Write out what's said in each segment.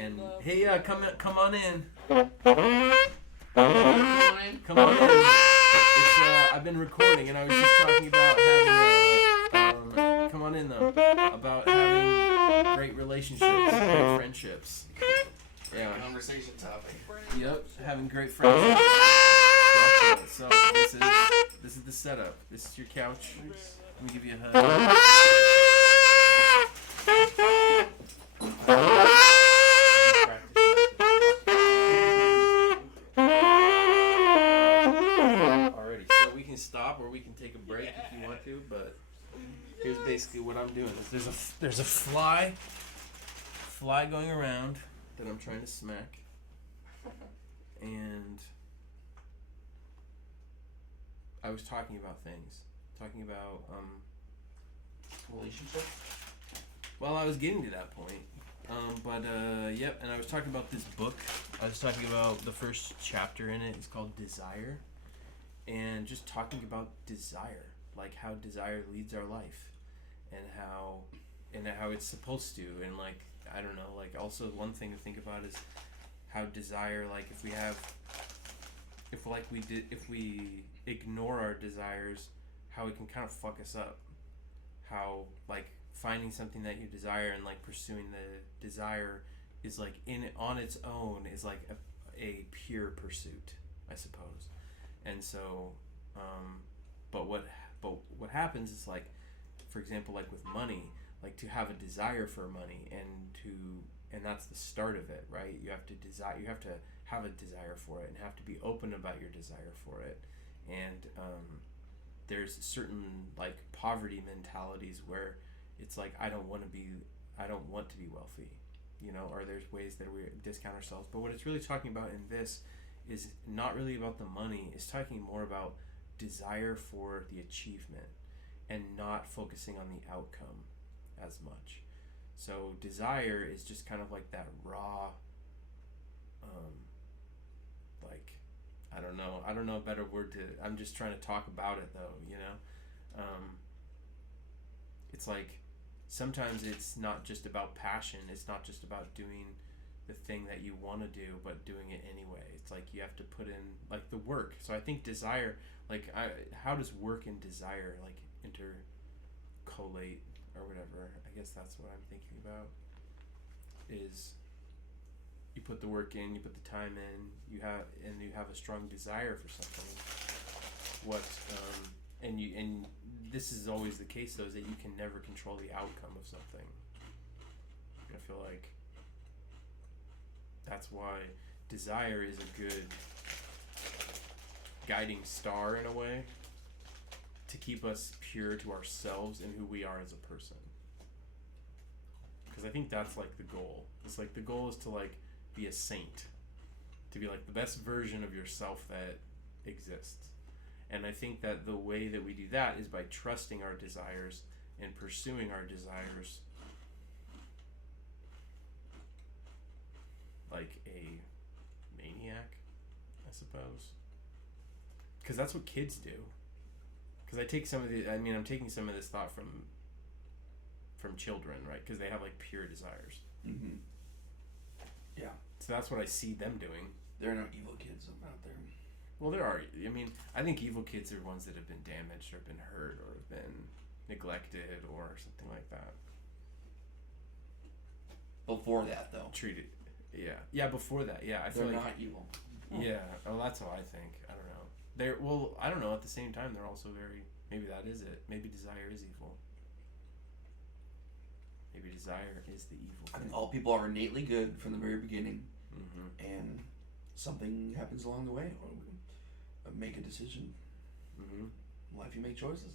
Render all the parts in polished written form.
And hey, come on in. Come on in. I've been recording, and I was just talking about having come on in though, about having great relationships, great friendships. Yeah. Conversation topic. Yep, having great friendships. Gotcha. So this is the setup. This is your couch. Let me give you a hug. Alrighty, so we can stop or we can take a break if you want to, but here's basically what I'm doing. There's a fly going around that I'm trying to smack, and I was talking about Relationship? well, I was getting to that point. Yep, and I was talking about this book. I was talking about the first chapter in it. It's called Desire. And just talking about desire, like how desire leads our life and how it's supposed to. And like, I don't know, like also one thing to think about is how desire, like if we ignore our desires, how it can kind of fuck us up. How like finding something that you desire and like pursuing the desire is like on its own is like a pure pursuit, I suppose. And so but what happens is like, for example, like with money, like to have a desire for money and that's the start of it, right? You have to have a desire for it and have to be open about your desire for it. And there's certain like poverty mentalities where it's like I don't want to be wealthy, you know, or there's ways that we discount ourselves. But what it's really talking about in this is not really about the money. It's talking more about desire for the achievement and not focusing on the outcome as much. So desire is just kind of like that raw, like, I don't know a better word I'm just trying to talk about it though, you know? It's like, sometimes it's not just about passion, it's not just about doing the thing that you want to do, but doing it anyway. It's like you have to put in like the work. So I think desire, like how does work and desire like intercolate or whatever? I guess that's what I'm thinking about. Is you put the work in, you put the time in, you have a strong desire for something. And this is always the case though, is that you can never control the outcome of something. I feel like that's why desire is a good guiding star in a way to keep us pure to ourselves and who we are as a person. Because I think that's like the goal. It's like the goal is to like be a saint, to be like the best version of yourself that exists. And I think that the way that we do that is by trusting our desires and pursuing our desires like a maniac, I suppose. Because that's what kids do. Because I'm taking some of this thought from children, right? Because they have like pure desires. Mm-hmm. Yeah. So that's what I see them doing. There are no evil kids out there. Well, there are. I mean, I think evil kids are ones that have been damaged or been hurt or have been neglected or something like that. Before that, though. Treated. Yeah, before that. Yeah, I feel they're like not evil. Yeah, that's how I think. I don't know. I don't know. At the same time, they're also very. Maybe that is it. Maybe desire is evil. Maybe desire is the evil thing. I think all people are innately good from the very beginning, mm-hmm. and something happens along the way. Or make a decision. Mm-hmm. In life, you make choices.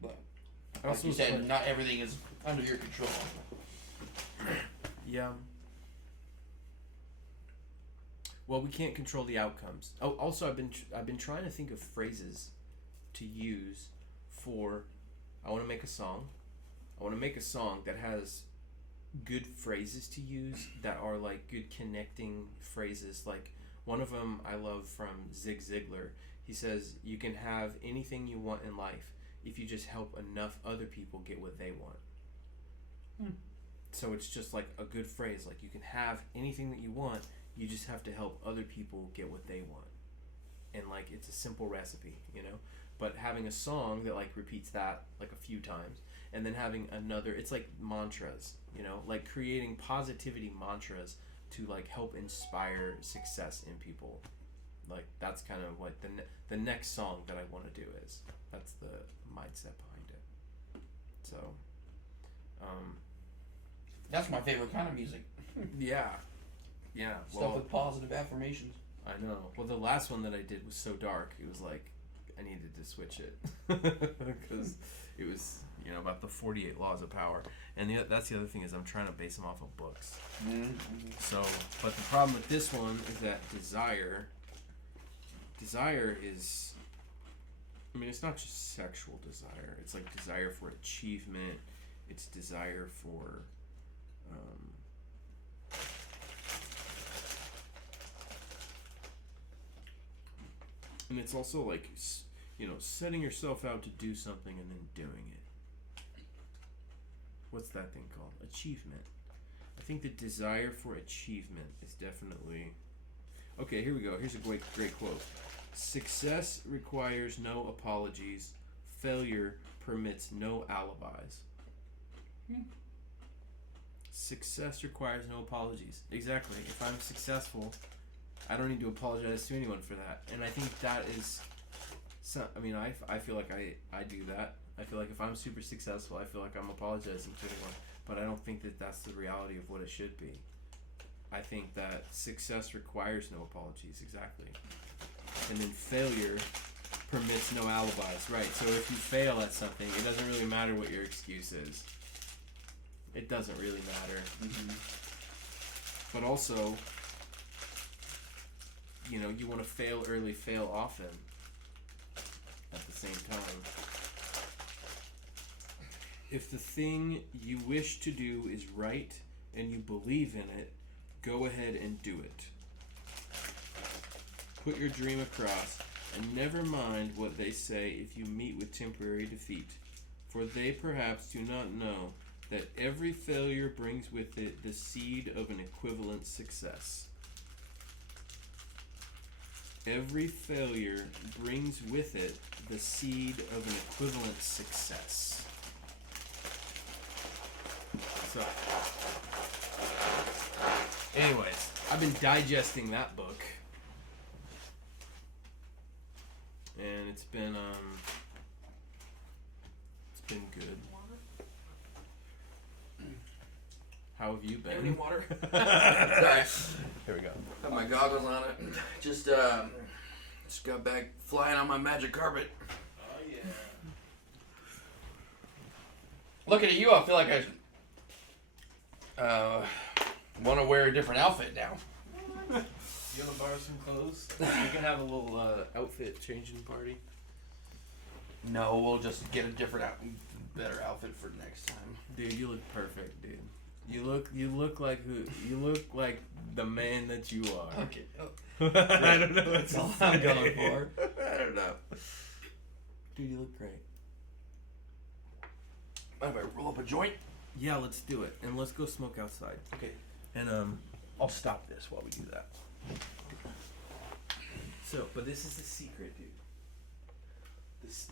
But like you said, not everything is under your control. Yeah. Well, we can't control the outcomes. Oh, also, I've been trying to think of phrases to use for. I want to make a song. I want to make a song that has good phrases to use that are like good connecting phrases. Like one of them I love from Zig Ziglar. He says, "You can have anything you want in life if you just help enough other people get what they want. So it's just like a good phrase. Like, you can have anything that you want, you just have to help other people get what they want. And like, it's a simple recipe, you know? But having a song that like repeats that like a few times, and then having another, it's like mantras, you know? Like creating positivity mantras to like help inspire success in people. Like, that's kind of what the next song that I want to do is. That's the mindset behind it. So, that's my favorite kind of music. yeah. Stuff with positive affirmations. I know. Well, the last one that I did was so dark. It was like I needed to switch it because it was, you know, about the 48 laws of power. And that's the other thing, is I'm trying to base them off of books. Mm-hmm. So, but the problem with this one is that desire is, I mean, it's not just sexual desire. It's like desire for achievement. It's desire for, and it's also like, you know, setting yourself out to do something and then doing it. What's that thing called? Achievement. I think the desire for achievement is definitely... Okay, here we go. Here's a great quote. Success requires no apologies. Failure permits no alibis. Success requires no apologies. Exactly. If I'm successful, I don't need to apologize to anyone for that. And I think that is... I mean, I feel like I do that. I feel like if I'm super successful, I feel like I'm apologizing to anyone. But I don't think that that's the reality of what it should be. I think that success requires no apologies, exactly. And then failure permits no alibis, right? So if you fail at something, it doesn't really matter what your excuse is. It doesn't really matter. Mm-hmm. But also, you know, you want to fail early, fail often at the same time. If the thing you wish to do is right and you believe in it, go ahead and do it. Put your dream across, and never mind what they say if you meet with temporary defeat, for they perhaps do not know that every failure brings with it the seed of an equivalent success. Every failure brings with it the seed of an equivalent success. So, anyways, I've been digesting that book, and it's been good. How have you been? Any water? Sorry. Here we go. Got my goggles on it. Just got back flying on my magic carpet. Oh yeah. Looking at you, I feel like I want to wear a different outfit now. You want to borrow some clothes? We can have a little outfit changing party. No, we'll just get a different better outfit for next time. Dude, you look perfect, dude. You look like the man that you are. Okay. Oh. I don't know. That's all I'm going for. I don't know. Dude, you look great. Mind if I roll up a joint? Yeah, let's do it, and let's go smoke outside. Okay. And I'll stop this while we do that. So, but this is the secret, dude.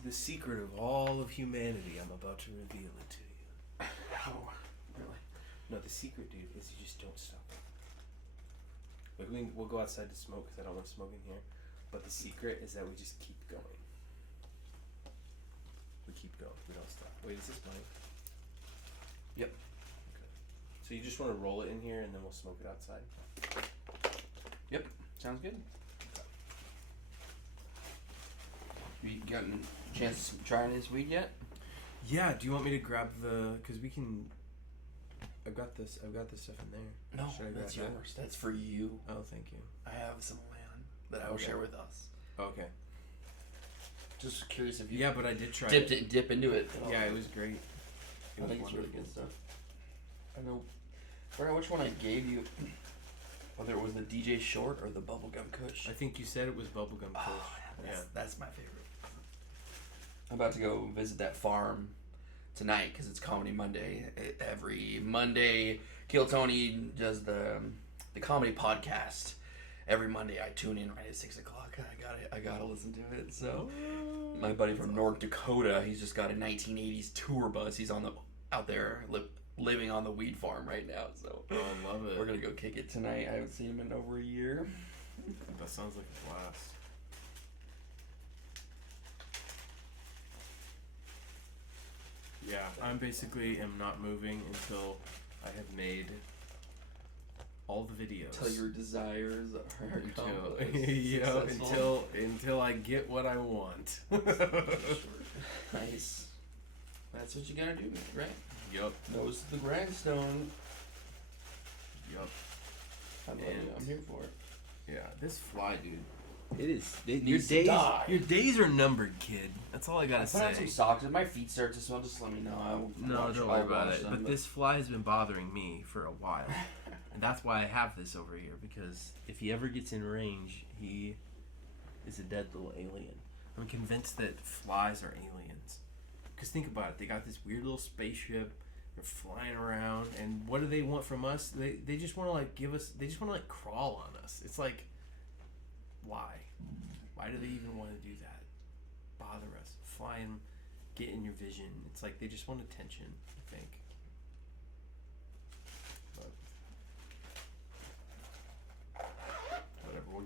The secret of all of humanity. I'm about to reveal it to you. Oh, really? No, the secret, dude, is you just don't stop. Like, we'll go outside to smoke because I don't want to smoke in here. But the secret is that we just keep going. We keep going. We don't stop. Wait, is this mine? Yep. Okay. So you just want to roll it in here and then we'll smoke it outside? Yep. Sounds good. You gotten a chance to try this weed yet? Yeah. Do you want me to grab because we can... I've got this stuff in there. No, Should I that's grab yours. That's for you. that? Oh, thank you. I have some of my own that I will share with us. Okay. Just curious if you Yeah, but I did try dip into it. Yeah, it was great. I think it's really good stuff. I know. I forgot which one I gave you. Whether it was the DJ Short or the Bubblegum Kush. I think you said it was Bubblegum Kush. Oh, yeah, that's my favorite. I'm about to go visit that farm tonight because it's Comedy Monday. Every Monday, Kill Tony does the comedy podcast. Every Monday, I tune in right at 6 o'clock. I gotta listen to it. So, my buddy from North Dakota, he's just got a 1980s tour bus. He's out there living on the weed farm right now. So, I love it. We're gonna go kick it tonight. I haven't seen him in over a year. That sounds like a blast. Yeah, I'm basically am not moving until I have made all the videos. Until your desires are until I get what I want. Nice. That's what you gotta do, right? Yup. Nose to the grindstone. Yup. I love it. I'm here for it. Yeah, this fly, dude. It is. Your days are numbered, kid. That's all I gotta say. Put on some socks. If my feet start to smell, just let me know. Don't worry about it. But this fly has been bothering me for a while. And that's why I have this over here, because if he ever gets in range, he is a dead little alien. I'm convinced that flies are aliens. Because think about it. They got this weird little spaceship. They're flying around. And what do they want from us? They just want to, like, give us... They just want to, like, crawl on us. It's like... Why? Why do they even want to do that? Bother us. Fly and get in your vision. It's like they just want attention, I think. But whatever. We'll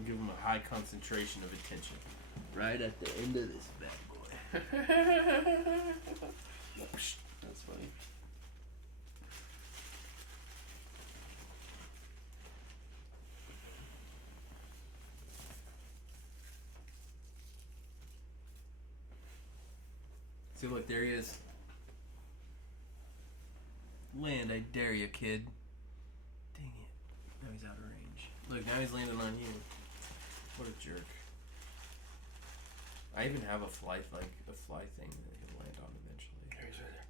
give them a high concentration of attention. Right at the end of this bad boy. That's funny. See, look, there he is. Land, I dare you, kid. Dang it. Now he's out of range. Look, now he's landing on you. What a jerk. I even have a fly thing that he'll land on eventually. There he's right there.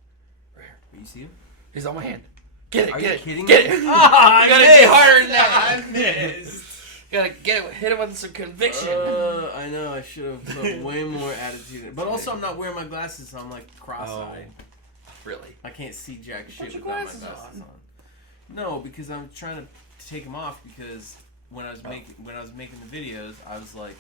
Right here. But you see him? He's on my hand. Get it, Are get you it. kidding get me? it. I gotta get harder than that. I missed. Gotta get it, hit him with some conviction. I know, I should have put way more attitude in it. But also, I'm not wearing my glasses, so I'm like cross-eyed. Oh, really? I can't see jack shit Put your without my glasses glasses on. No, because I'm trying to take them off because when I was making the videos, I was like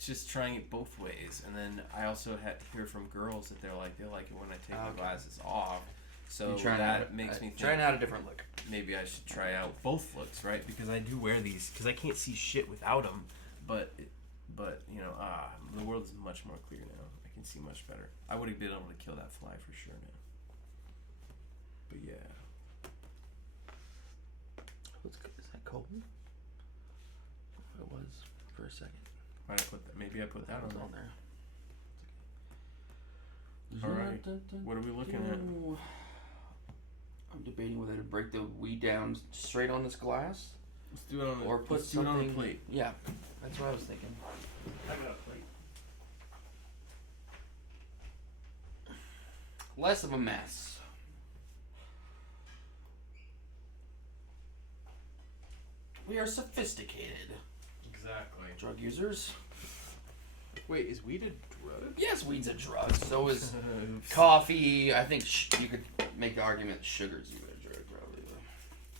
just trying it both ways. And then I also had to hear from girls that they like it when I take my glasses off. So that makes me think, trying out a different look. Maybe I should try out both looks, right? Because I do wear these because I can't see shit without them. But you know, the world is much more clear now. I can see much better. I would have been able to kill that fly for sure now. But yeah. Is that cold? It was for a second. Might I put that? Maybe I put that on there. All right. What are we looking at? I'm debating whether to break the weed down straight on this glass. Let's do it on or put something on a plate. Yeah, that's what I was thinking. I got a plate. Less of a mess. We are sophisticated. Exactly. Drug users. Wait, is weed a drug? Yes, weed's a drug. So is coffee. I think you could make the argument sugar's even a drug, probably.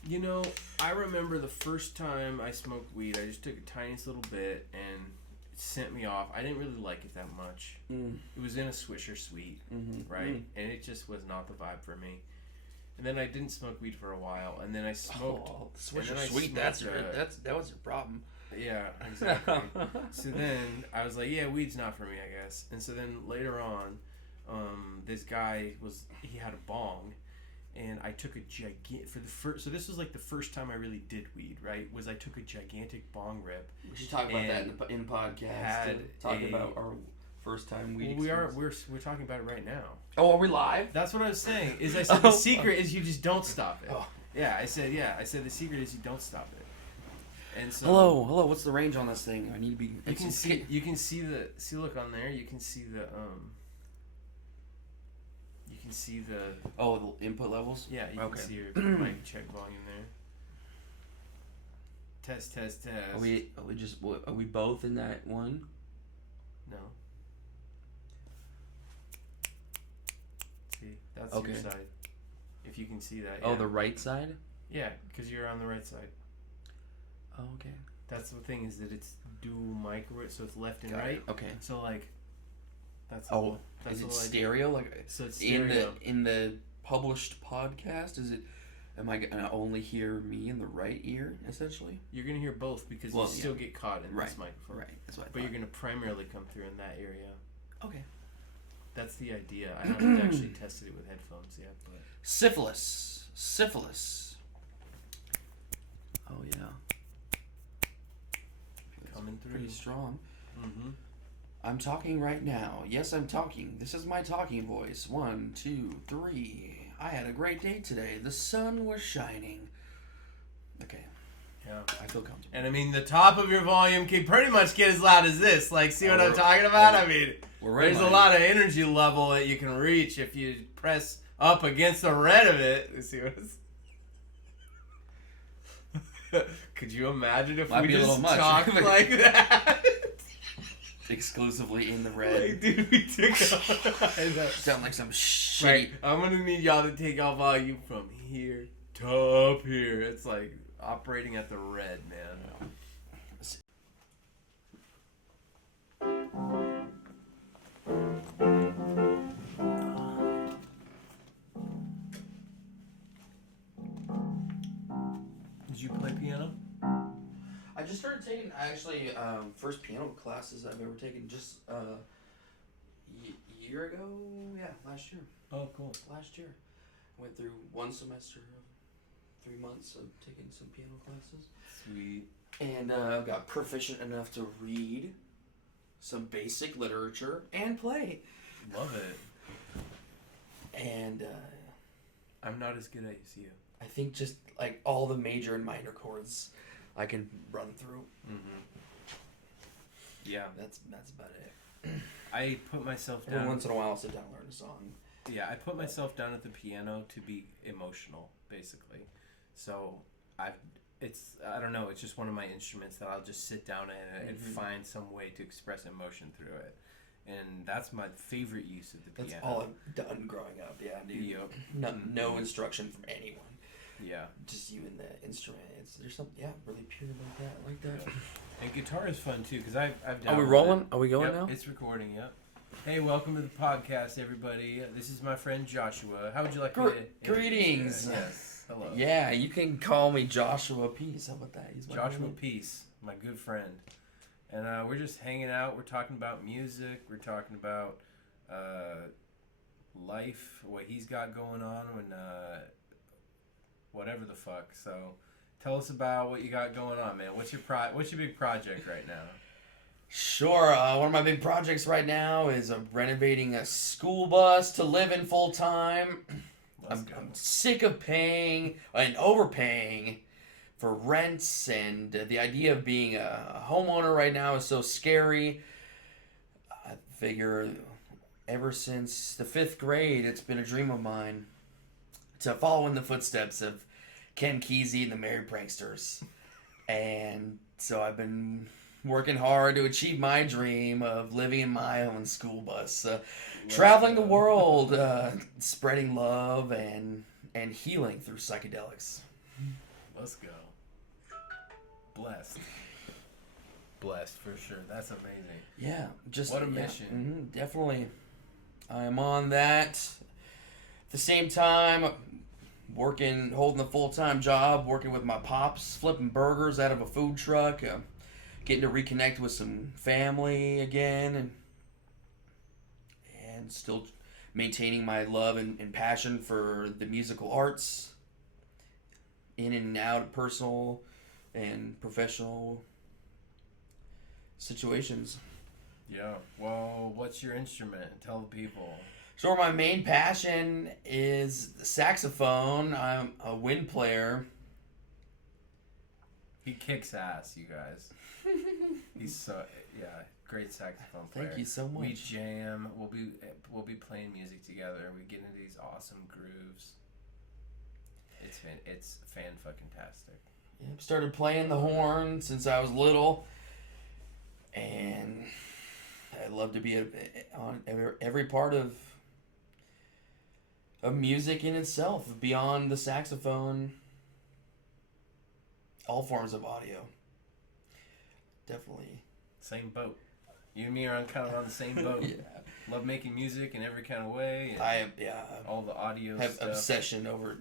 You know, I remember the first time I smoked weed, I just took a tiniest little bit and it sent me off. I didn't really like it that much. It was in a Swisher Sweet, right? And it just was not the vibe for me. And then I didn't smoke weed for a while, and then I smoked. Oh, Swisher Sweet, that was your problem. Yeah, exactly. So then I was like, yeah, weed's not for me, I guess. And so then later on, this guy he had a bong, and I took a so this was like the first time I really did weed, right? I took a gigantic bong rip. We should talk about that in the podcast. Talk about our first time weed. Well, we're talking about it right now. Oh, are we live? That's what I was saying. I said the secret is you just don't stop it. Oh. Yeah, I said the secret is you don't stop it. And so hello. What's the range on this thing? I need to be. You can see look on there. You can see the You can see the. Oh, the input levels. Yeah, you can see your mic check volume there. Test. Are we both in that one? No. empty. That's Okay. your side. If you can see that. Oh, yeah. the right side? Yeah, because you're on the right side. Oh, okay. That's the thing, is that it's dual micro, so it's left and Got it. right. Okay. So like, that's Oh, that's is it the whole idea. stereo? Like So it's stereo. in the published podcast, is it? Am I gonna only hear me in the right ear, essentially? You're gonna hear both because you still get caught in this microphone. Right. That's what I But you're thought. gonna primarily come through in that area. Okay. That's the idea. I haven't actually tested it with headphones yet, but Syphilis. Oh yeah. coming through. Pretty strong. Mm-hmm. I'm talking right now. Yes, I'm talking. This is my talking voice. 1, 2, 3. I had a great day today. The sun was shining. Okay. Yeah. I feel comfortable. And I mean, the top of your volume can pretty much get as loud as this. Like, see what I'm talking about? I mean, there's a lot of energy level that you can reach if you press up against the red of it. You see what it's... Could you imagine if we just talked like that? Exclusively in the red. Like, dude, we took Sound like some shitty. Right, I'm gonna need y'all to take our volume from here to up here. It's like operating at the red, man. Did you play piano? I just started taking, first piano classes I've ever taken just year ago. Yeah, last year. Oh, cool. Last year. I went through one semester of 3 months of taking some piano classes. Sweet. And I've got proficient enough to read some basic literature and play. Love it. And I'm not as good at as you. I think just like all the major and minor chords I can run through. Mm-hmm. Yeah. That's about it. I put myself Every down. once in a while I'll sit down and learn a song. Yeah, I put myself down at the piano to be emotional, basically. So I don't know, it's just one of my instruments that I'll just sit down and find some way to express emotion through it. And that's my favorite use of the piano. That's all I've done growing up. Yeah, dude. Yep. No instruction from anyone. Yeah. Just you and the instrument. There's something really pure about that. I like that. And guitar is fun too, because I've done. Are we rolling? Are we going yep, now? It's recording. Yep. Hey, welcome to the podcast, everybody. This is my friend Joshua. How would you like me to? Greetings. Yes. Hello. Yeah, you can call me Joshua Peace. How about that? He's Joshua Peace, my good friend. And we're just hanging out. We're talking about music. We're talking about life, what he's got going on, and whatever the fuck. So, tell us about what you got going on, man. What's your big project right now? Sure. One of my big projects right now is renovating a school bus to live in full time. I'm sick of paying and overpaying for rents, and the idea of being a homeowner right now is so scary. I figure ever since the 5th grade, it's been a dream of mine to follow in the footsteps of Ken Kesey and the Merry Pranksters. And so I've been working hard to achieve my dream of living in my own school bus, traveling the world, spreading love and healing through psychedelics. Let's go. Blessed for sure. That's amazing. Yeah, just what a mission. Definitely, I'm on that. At the same time, holding a full-time job, working with my pops, flipping burgers out of a food truck, getting to reconnect with some family again, and still maintaining my love and passion for the musical arts, in and out of personal and professional situations. Yeah. Well, what's your instrument? Tell the people. So my main passion is the saxophone. I'm a wind player. He kicks ass, you guys. He's great saxophone player. Thank you so much. We jam. We'll be playing music together. We get into these awesome grooves. It's fan-fucking-tastic. Yep, started playing the horn since I was little, and I love to be on every part of of music in itself, beyond the saxophone. All forms of audio. Definitely. Same boat. You and me are kind of on the same boat. Yeah. Love making music in every kind of way. And I all the audio have stuff. obsession over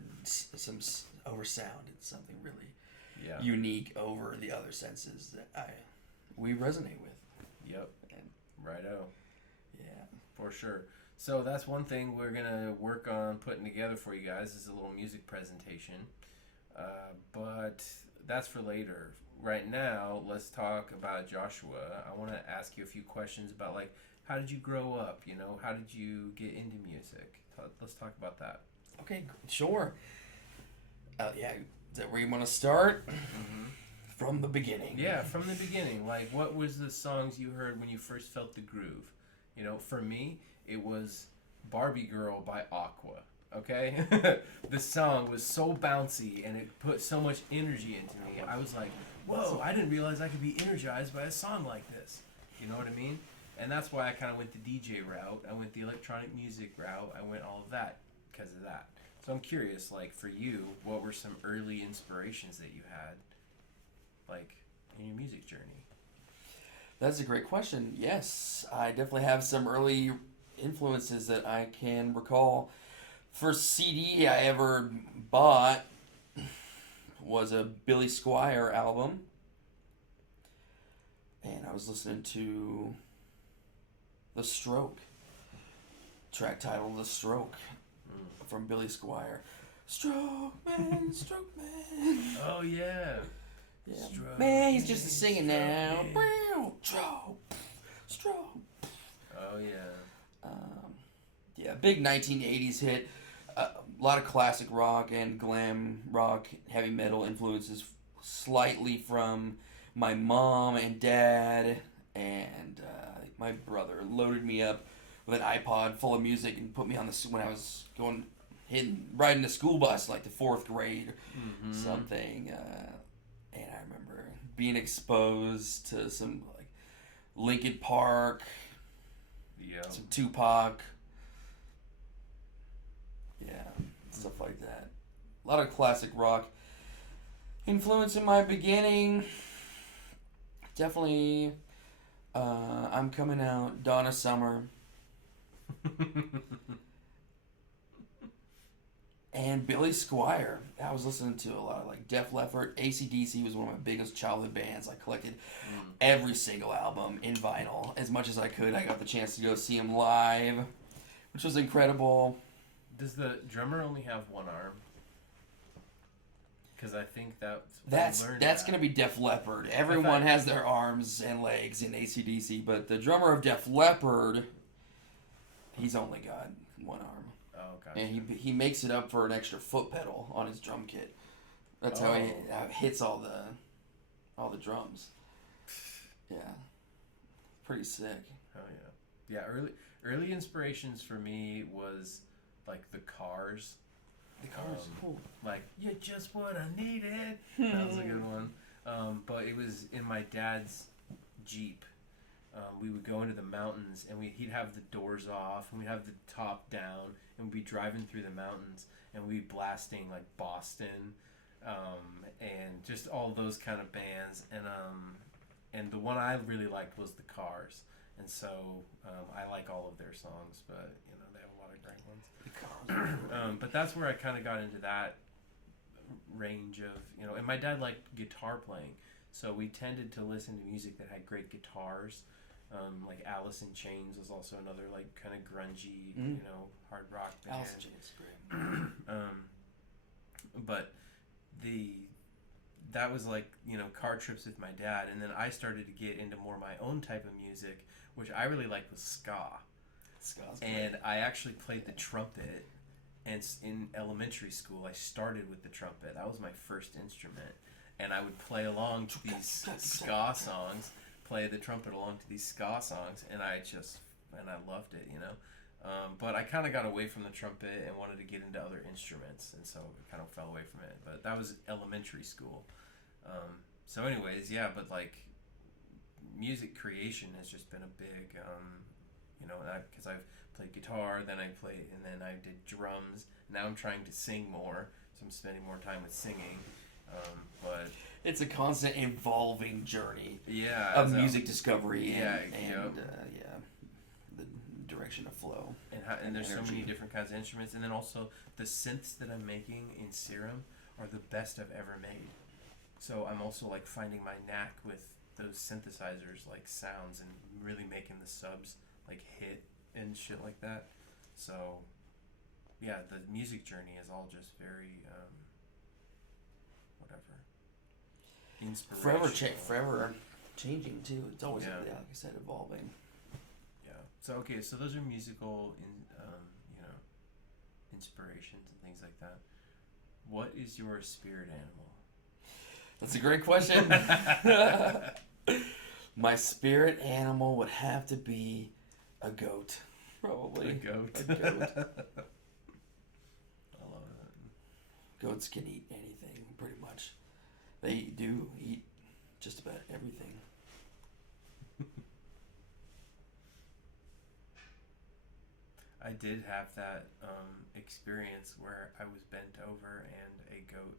over sound. It's something really unique over the other senses that we resonate with. Yep. And, righto. Yeah. For sure. So that's one thing we're gonna work on putting together for you guys is a little music presentation. But that's for later. Right now, let's talk about Joshua. I want to ask you a few questions about, like, how did you grow up? You know, how did you get into music? Let's talk about that. Okay, sure. Yeah, is that where you want to start? Mm-hmm. From the beginning. Yeah, from the beginning. Like, what was the songs you heard when you first felt the groove? You know, for me, it was Barbie Girl by Aqua. Okay? The song was so bouncy and it put so much energy into me. I was like, whoa, I didn't realize I could be energized by a song like this. You know what I mean? And that's why I kind of went the DJ route. I went the electronic music route. I went all of that because of that. So I'm curious, like, for you, what were some early inspirations that you had, like, in your music journey? That's a great question. Yes, I definitely have some early influences that I can recall. First CD I ever bought was a Billy Squier album. And I was listening to The Stroke. Track title, The Stroke, from Billy Squier. Stroke man, stroke man. Oh, yeah. Yeah. Stroke Man, he's just singing now. man. Stroke, stroke. Oh, yeah. Yeah, big 1980s hit. A lot of classic rock and glam rock, heavy metal influences, slightly from my mom and dad, and my brother loaded me up with an iPod full of music and put me on when I was riding the school bus, like the 4th grade, something. And I remember being exposed to some like Linkin Park, some Tupac. Yeah, stuff like that. A lot of classic rock influence in my beginning. Definitely, I'm Coming Out, Donna Summer. And Billy Squier. I was listening to a lot of like Def Leppard. AC/DC was one of my biggest childhood bands. I collected every single album in vinyl as much as I could. I got the chance to go see them live, which was incredible. Does the drummer only have one arm? Because I think that's gonna be Def Leppard. Everyone has their arms and legs in AC/DC, but the drummer of Def Leppard, he's only got one arm. Oh, gotcha. And he makes it up for an extra foot pedal on his drum kit. That's how he hits all the drums. Yeah, pretty sick. Oh yeah, yeah. Early inspirations for me was like the Cars. The Cars, cool. Like, you're just what I needed. That was a good one. But it was in my dad's Jeep. We would go into the mountains and he'd have the doors off and we'd have the top down and we'd be driving through the mountains and we'd be blasting like Boston and just all those kind of bands and the one I really liked was the Cars, and so I like all of their songs, but you know they have a lot of great ones. The Cars. But that's where I kind of got into that range of, you know, and my dad liked guitar playing, so we tended to listen to music that had great guitars. Like Alice in Chains was also another like kind of grungy, you know, hard rock band. Alice in Chains is great. But that was like, you know, car trips with my dad, and then I started to get into more my own type of music, which I really liked was ska. Ska's and great. I actually played the trumpet, and in elementary school I started with the trumpet. That was my first instrument, and I would play along to these ska songs. Play the trumpet along to these ska songs, and I loved it, you know. But I kind of got away from the trumpet and wanted to get into other instruments, and so I kind of fell away from it. But that was elementary school. So anyways, yeah, but like music creation has just been a big, you know, because I've played guitar, then I did drums. Now I'm trying to sing more, so I'm spending more time with singing. But it's a constant evolving journey. Yeah. Of music discovery and yep. The direction of flow. And there's energy. So many different kinds of instruments, and then also the synths that I'm making in Serum are the best I've ever made. So I'm also like finding my knack with those synthesizers, like sounds, and really making the subs like hit and shit like that. So yeah, the music journey is all just very whatever, inspirational. Forever changing too. It's always like I said, evolving. Yeah. So okay, so those are musical inspirations and things like that. What is your spirit animal? That's a great question. My spirit animal would have to be a goat. Probably. A goat. I love it. Goats can eat anything, pretty much. They do eat just about everything. I did have that experience where I was bent over and a goat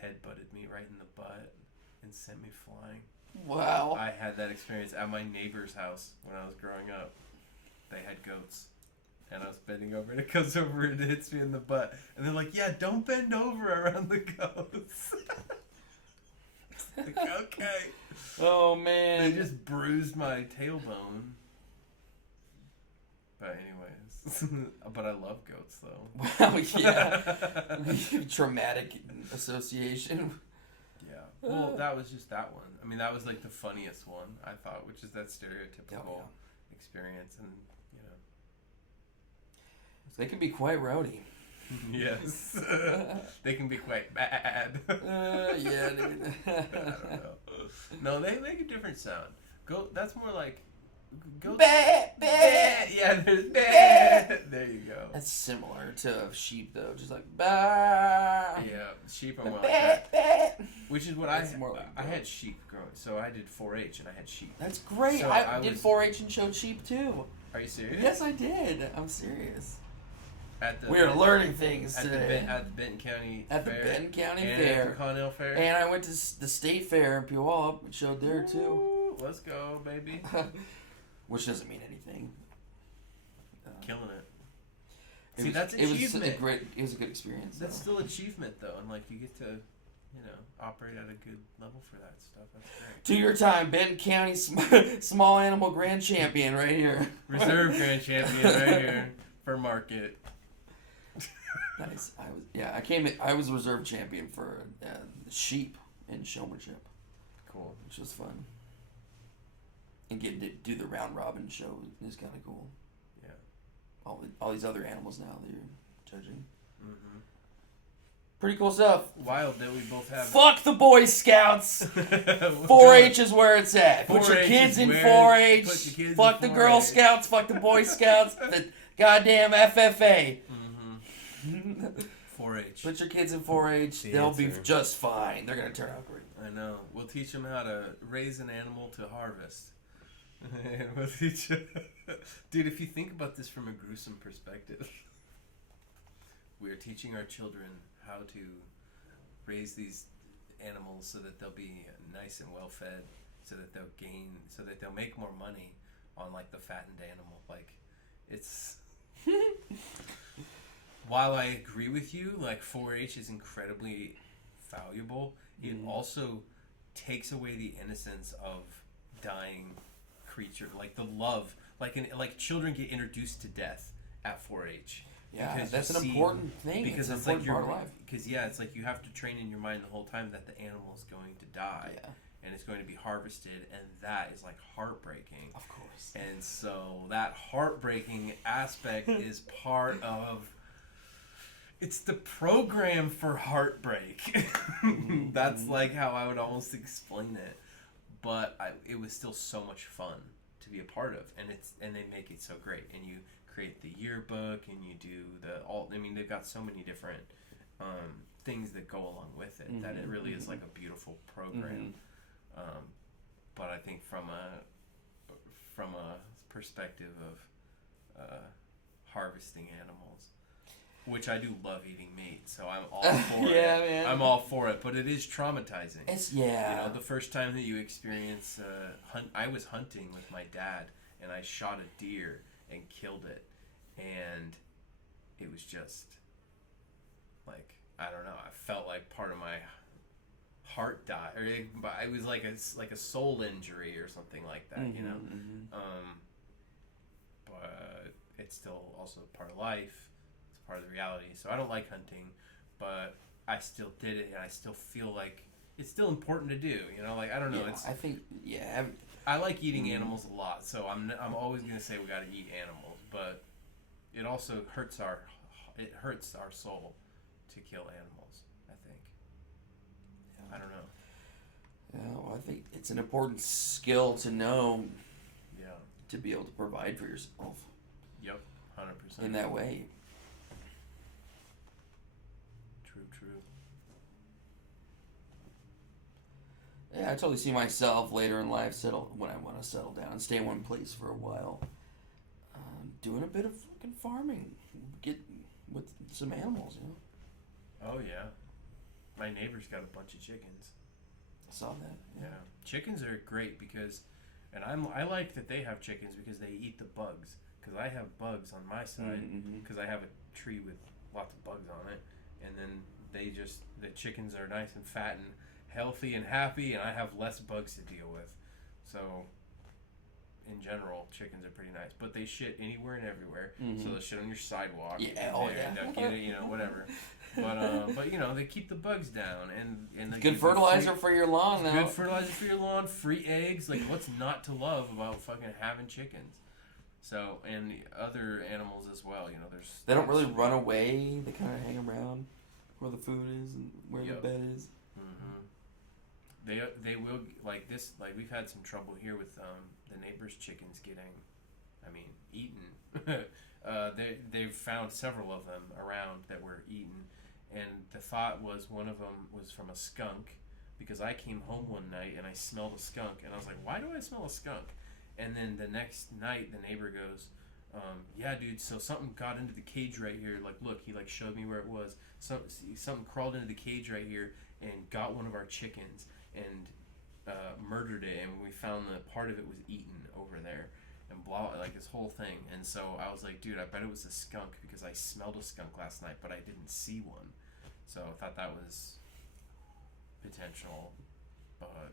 headbutted me right in the butt and sent me flying. Wow. I had that experience at my neighbor's house when I was growing up. They had goats. And I was bending over and it comes over and it hits me in the butt. And they're like, yeah, don't bend over around the goats. Like, okay. Oh, man. They just bruised my tailbone. But anyways, but I love goats though. Wow, yeah. Traumatic association. Yeah. Well, that was just that one. I mean, that was like the funniest one, I thought, which is that stereotypical experience. And, they can be quite rowdy. Yes. They can be quite bad. Yeah. I don't know. No, they make a different sound. That's more like... Goats. Bah, bah. Yeah, there's bah. There you go. That's similar to sheep, though. Just like, bah. Yeah, sheep are more like that. Which is what I had sheep growing. So I did 4-H and I had sheep. That's great. So I did 4-H and showed sheep, too. Are you serious? Yes, I did. I'm serious. We're learning things today. At the Benton County Fair. At the Benton County and Fair. At the Connell Fair. And I went to the State Fair in Puyallup and showed there, too. Ooh, let's go, baby. Which doesn't mean anything. Killing it. See, that's achievement. It was a good experience. That's still achievement, though. And, like, you get to, operate at a good level for that stuff. That's great. 2 year time, Benton County small animal grand champion right here. Reserve grand champion right here for market. Nice. I was reserve champion for sheep in showmanship. Cool. Which was fun. And getting to do the round robin show is kind of cool. Yeah. All these other animals now that you're judging. Mm-hmm. Pretty cool stuff. Wild that we both have. Fuck the Boy Scouts. 4-H is where it's at. Put your kids in 4-H. Fuck the Girl Scouts. Fuck the Boy Scouts. The goddamn FFA. 4-H. Put your kids in 4-H. They'll be just fine. They're gonna turn out great. I know. We'll teach them how to raise an animal to harvest. We'll teach them. Dude, if you think about this from a gruesome perspective, we are teaching our children how to raise these animals so that they'll be nice and well fed, so that they'll make more money on like the fattened animal. Like, it's. While I agree with you, like 4-H is incredibly valuable, it also takes away the innocence of dying creature, like the love, like children get introduced to death at 4-H. Yeah, that's an important thing. Because it's an important part of life. Because it's like you have to train in your mind the whole time that the animal is going to die. Yeah. And it's going to be harvested, and that is like heartbreaking. Of course. And so that heartbreaking aspect is part of. It's the program for heartbreak. That's like how I would almost explain it. But it was still so much fun to be a part of, and they make it so great. And you create the yearbook, and you do they've got so many different things that go along with it that it really is like a beautiful program. But I think from a perspective of harvesting animals, which I do love eating meat, so I'm all for it. Man. I'm all for it, but it is traumatizing. You Yeah. know, the first time that you experience I was hunting with my dad, and I shot a deer and killed it, and it was just like, I don't know, I felt like part of my heart died, or it was like a soul injury or something like that, you know. But it's still also part of life. It's part of the reality. So I don't like hunting, but I still did it, and I still feel like it's still important to do. You know, like, I don't know. I think I like eating animals a lot, so I'm always gonna say we gotta eat animals, but it also hurts our soul to kill animals, I think. I don't know. Yeah, well, I think it's an important skill to know. Yeah. To be able to provide for yourself. Yep, 100%. In that way. True. Yeah, I totally see myself later in life when I want to settle down and stay in one place for a while, doing a bit of fucking farming, get with some animals, you know. Oh yeah, my neighbor's got a bunch of chickens. I saw that. Yeah, chickens are great because, and I like that they have chickens because they eat the bugs. Because I have bugs on my side because I have a tree with lots of bugs on it, and then the chickens are nice and fat and healthy and happy, and I have less bugs to deal with. So, in general, chickens are pretty nice, but they shit anywhere and everywhere. So they'll shit on your sidewalk. They'll get it, you know, whatever. But you know, they keep the bugs down, and they good fertilizer for your lawn, though. Good fertilizer for your lawn, free eggs. Like, what's not to love about fucking having chickens? So, and other animals as well, you know, they don't really run away. They kind of hang around where the food is and where the bed is. They will, like this, like we've had some trouble here with the neighbor's chickens getting, eaten. They've found several of them around that were eaten, and the thought was one of them was from a skunk, because I came home one night and I smelled a skunk, and I was like, why do I smell a skunk? And then the next night, the neighbor goes, yeah, dude, so something got into the cage right here. Like, look, he, like, showed me where it was. Something crawled into the cage right here and got one of our chickens and murdered it. And we found that part of it was eaten over there. And blah, like, this whole thing. And so I was like, dude, I bet it was a skunk because I smelled a skunk last night, but I didn't see one. So I thought that was potential. But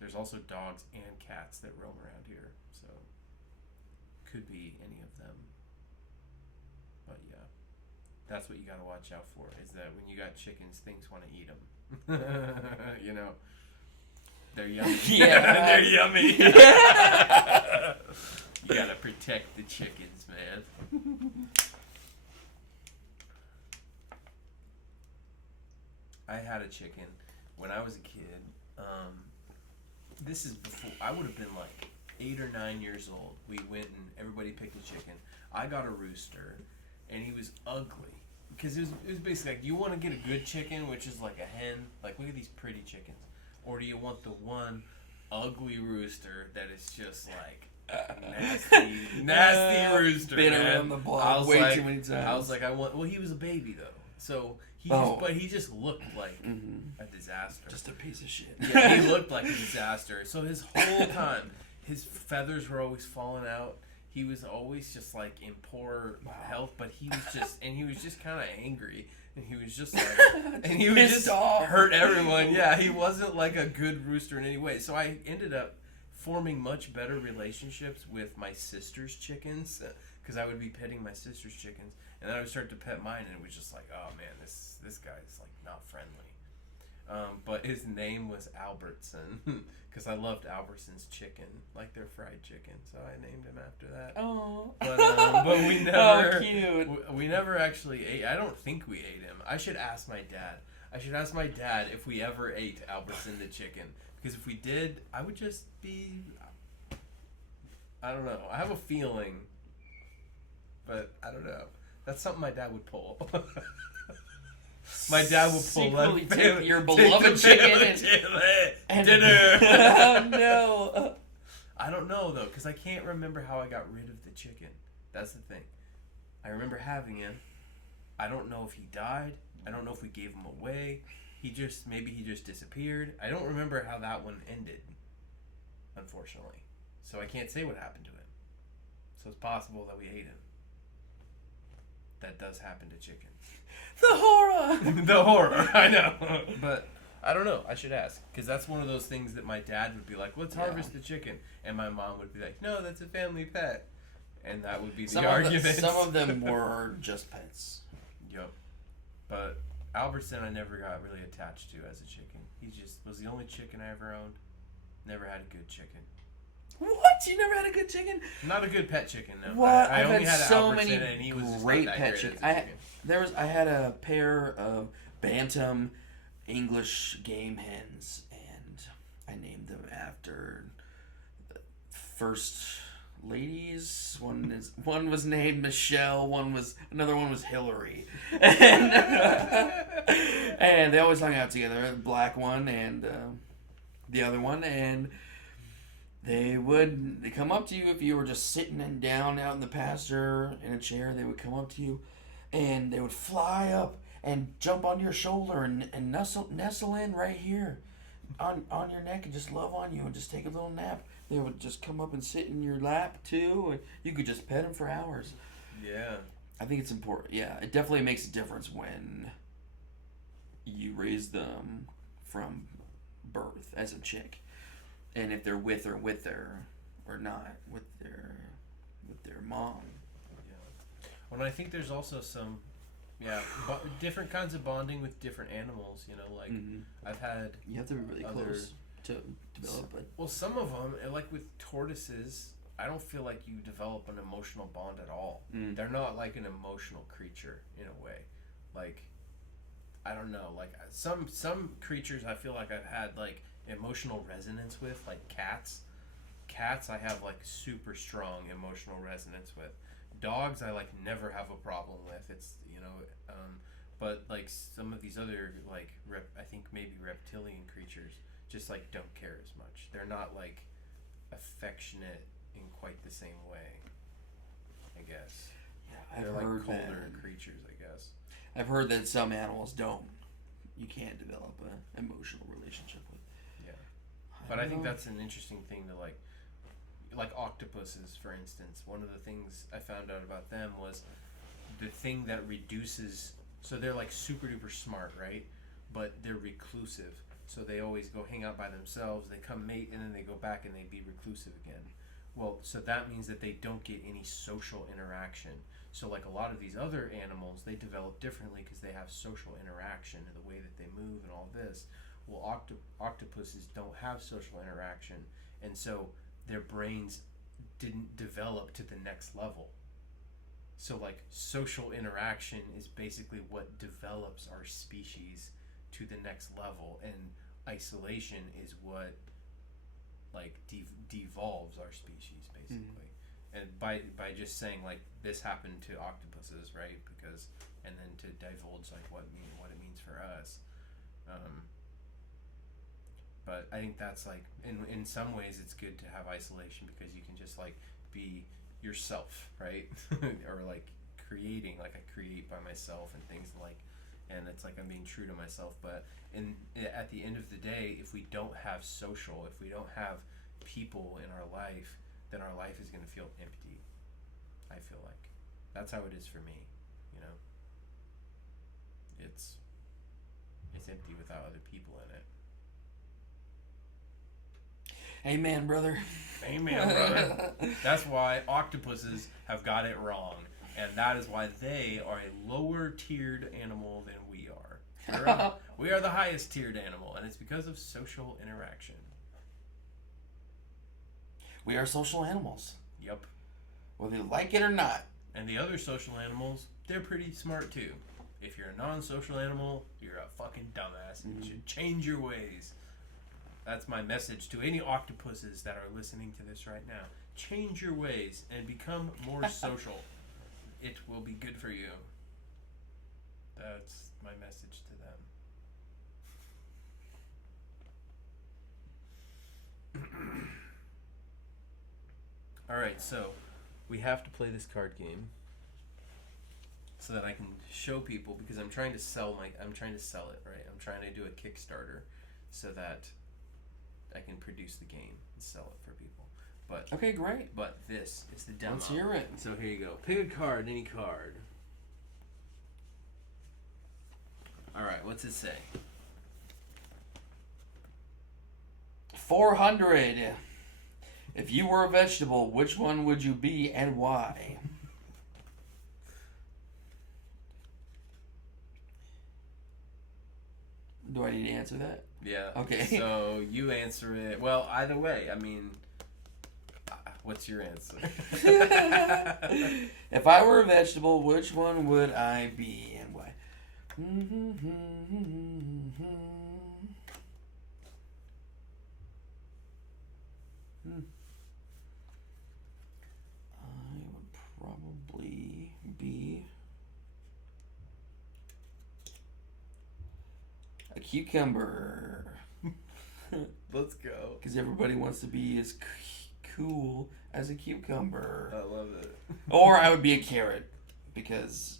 there's also dogs and cats that roam around here, so could be any of them. But yeah, that's what you gotta watch out for, is that when you got chickens, things want to eat them. You know, they're yummy. Yeah. They're yummy. You gotta protect the chickens, man. I had a chicken when I was a kid. This is before, I would have been like 8 or 9 years old. We went and everybody picked a chicken. I got a rooster, and he was ugly. Because it was basically like, do you want to get a good chicken, which is like a hen? Like, look at these pretty chickens. Or do you want the one ugly rooster that is just like nasty rooster, been man. around the block way too many times. I was like, well, he was a baby though. So he just looked like a disaster. Just a piece of shit. Yeah, he looked like a disaster. So his whole time, his feathers were always falling out. He was always just like in poor health, but he was just kind of angry, and he was just like, and he would just hurt everyone. Yeah, he wasn't like a good rooster in any way. So I ended up forming much better relationships with my sister's chickens, because I would be petting my sister's chickens, and then I would start to pet mine, and it was just like, oh man, this guy's like not friendly. But his name was Albertson, because I loved Albertson's chicken, like their fried chicken, so I named him after that. Oh. But we never, oh, cute. We never actually ate. I don't think we ate him. I should ask my dad if we ever ate Albertson the chicken, because if we did, I would just be, I don't know. I have a feeling, but I don't know. That's something my dad would pull. My dad will pull secretly take your beloved chicken and dinner. Oh no! I don't know though, because I can't remember how I got rid of the chicken. That's the thing. I remember having him. I don't know if he died. I don't know if we gave him away. Maybe he just disappeared. I don't remember how that one ended, unfortunately. So I can't say what happened to him. So it's possible that we ate him. That does happen to chickens. The horror! The horror, I know. But I don't know. I should ask. Because that's one of those things that my dad would be like, let's harvest the chicken. And my mom would be like, no, that's a family pet. And that would be the argument. Some of them were just pets. Yep. But Albertson I never got really attached to as a chicken. He just was the only chicken I ever owned. Never had a good chicken. What? You never had a good chicken? Not a good pet chicken, no. What? I only had had so Albertson, many and he was just great not that pet great chickens. as a chicken. I had a pair of bantam English game hens, and I named them after the first ladies. One was named Michelle. Another one was Hillary, and they always hung out together. The black one and the other one, and they come up to you if you were just sitting down out in the pasture in a chair. They would come up to you, and they would fly up and jump on your shoulder and nestle in right here on your neck and just love on you and just take a little nap. They would just come up and sit in your lap too, and you could just pet them for hours. Yeah. I think it's important. Yeah, it definitely makes a difference when you raise them from birth as a chick, and if they're with their mom. Yeah. Well, I think there's also some, different kinds of bonding with different animals. You know, like I've had. You have to be really close to develop it. Well, some of them, like with tortoises, I don't feel like you develop an emotional bond at all. They're not like an emotional creature in a way. Like, I don't know. Like some creatures, I feel like I've had like emotional resonance with, like cats. Cats, I have like super strong emotional resonance with. Dogs, I like never have a problem with. It's but like some of these other like I think maybe reptilian creatures just like don't care as much. They're not like affectionate in quite the same way, I guess. Yeah, they're like colder creatures, I guess. I've heard that some animals you can't develop an emotional relationship with. Yeah. But I think that's an interesting thing to like octopuses, for instance. One of the things I found out about them was the thing that reduces, so they're like super duper smart, right? But they're reclusive. So they always go hang out by themselves, they come mate, and then they go back and they be reclusive again. Well, so that means that they don't get any social interaction. So like a lot of these other animals, they develop differently because they have social interaction in the way that they move and all this. Well, octopuses don't have social interaction, and so their brains didn't develop to the next level. So like social interaction is basically what develops our species to the next level, and isolation is what like devolves our species basically. And by just saying like this happened to octopuses, right? Because and then to divulge like what it means for us. But I think that's like in some ways it's good to have isolation because you can just like be yourself, right? Or like creating, like I create by myself and things like, and it's like I'm being true to myself. But at the end of the day, if we don't have social, if we don't have people in our life, then our life is going to feel empty. I feel like that's how it is for me. You know, it's empty without other people in it. Amen, brother. Amen, brother. That's why octopuses have got it wrong, and that is why they are a lower tiered animal than we are. We are the highest tiered animal, and it's because of social interaction. We are social animals. Yep. Whether you like it or not. And the other social animals, they're pretty smart too. If you're a non-social animal, you're a fucking dumbass, and you should change your ways. That's my message to any octopuses that are listening to this right now. Change your ways and become more social. It will be good for you. That's my message to them. Alright, so we have to play this card game so that I can show people, because I'm trying to sell it, right? I'm trying to do a Kickstarter so that I can produce the game and sell it for people. But Okay, great. But this is the demo. Let's hear it. So here you go. Pick a card, any card. Alright, what's it say? 400. If you were a vegetable, which one would you be and why? Do I need to answer that? Yeah. Okay. So you answer it. Well, either way, I mean, what's your answer? If I were a vegetable, which one would I be and why? I would probably be a cucumber. Let's go. Because everybody wants to be as cool as a cucumber. I love it. Or I would be a carrot, because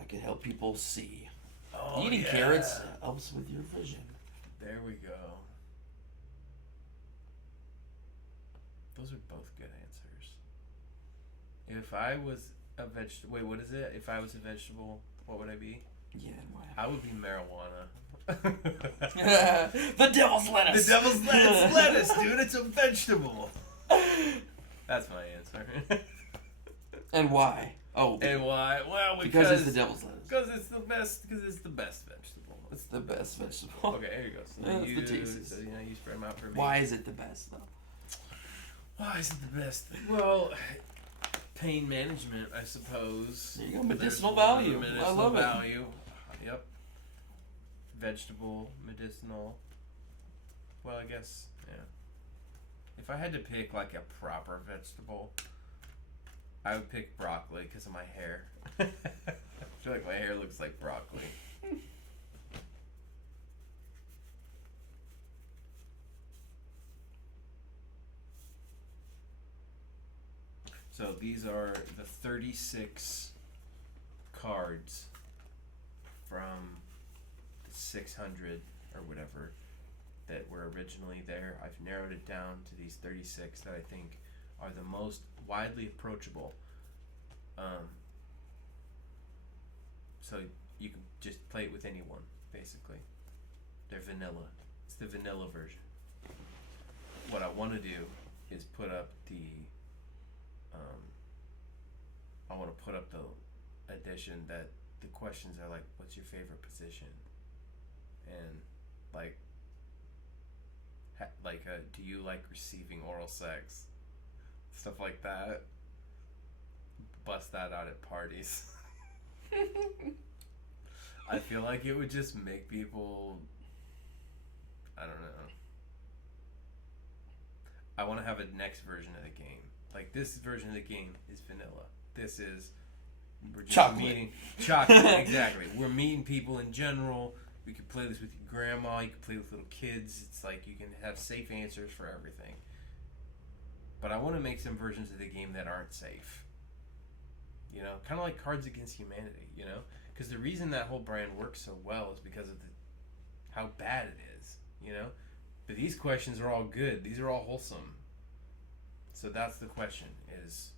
I could help people see. Oh, Eating yeah. carrots helps with your vision. There we go. Those are both good answers. If I was a vegetable... Wait, what is it? If I was a vegetable, what would I be? Yeah, why? I would be marijuana. The devil's lettuce. The devil's lettuce. Lettuce, dude. It's a vegetable. That's my answer. And why? Oh, And why? Well, because it's the devil's lettuce. Because it's the best. Because it's the best vegetable. It's the best vegetable. Okay, here you go. So That's you, the tastiest. so, you spread them out for me. Why is it the best, though? Why is it the best? Well, pain management, I suppose. There you go. Medicinal There's value. Medicinal I love value. Yep. Vegetable, medicinal. Well, I guess, yeah. If I had to pick like a proper vegetable, I would pick broccoli because of my hair. I feel like my hair looks like broccoli. So these are the 36 cards from the 600 or whatever that were originally there. I've narrowed it down to these 36 that I think are the most widely approachable. So you can just play it with anyone, basically. They're vanilla. It's the vanilla version. What I want to do is put up the I want to put up the edition that the questions are like, what's your favorite position? And like, do you like receiving oral sex? Stuff like that. Bust that out at parties. I feel like it would just make people, I don't know. I want to have a next version of the game. Like, this version of the game is vanilla. This is, we're just Chocolate. meeting chocolate. Exactly. We're meeting people in general. We can play this with your grandma. You can play with little kids. It's like you can have safe answers for everything. But I want to make some versions of the game that aren't safe. You know, kind of like Cards Against Humanity. You know, because the reason that whole brand works so well is because of how bad it is. You know, but these questions are all good. These are all wholesome. So that's the question: is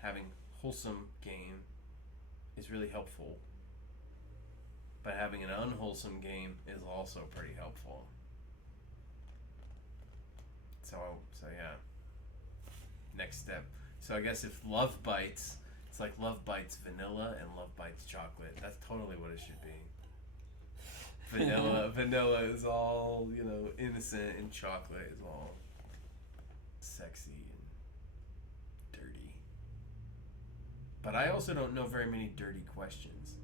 having wholesome game is really helpful, but having an unwholesome game is also pretty helpful. So yeah. Next step. So I guess if Love Bites, it's like Love Bites vanilla and Love Bites chocolate. That's totally what it should be. Vanilla is all, you know, innocent, and chocolate is all sexy and dirty. But I also don't know very many dirty questions.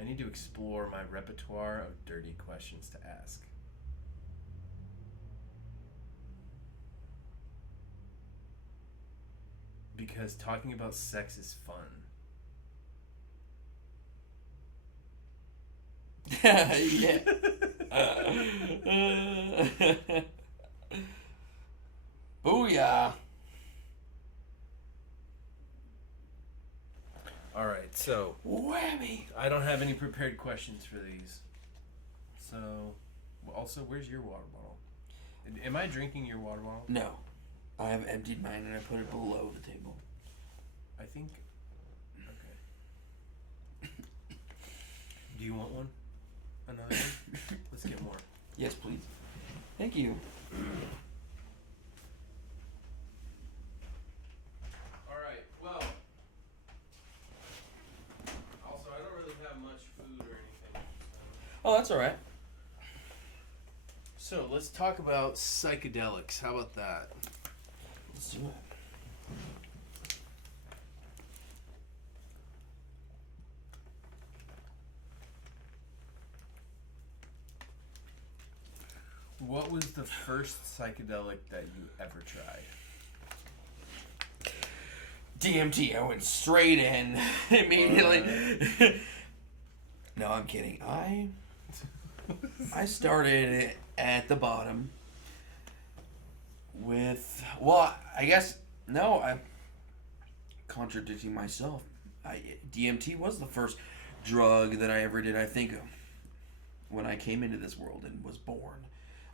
I need to explore my repertoire of dirty questions to ask. Because talking about sex is fun. Yeah. Booyah! All right, so Whammy! I don't have any prepared questions for these. So, also, where's your water bottle? Am I drinking your water bottle? No. I have emptied mine and I put it below the table. I think. Okay. Do you want one? Another one? Let's get more. Yes, please. Thank you. Alright, well. Also, I don't really have much food or anything. Oh, that's alright. So, let's talk about psychedelics. How about that? Let's do it. What was the first psychedelic that you ever tried? DMT. I went straight in immediately. No, I'm kidding. I started at the bottom with, well, I guess, no, I'm contradicting myself. DMT was the first drug that I ever did, I think, when I came into this world and was born.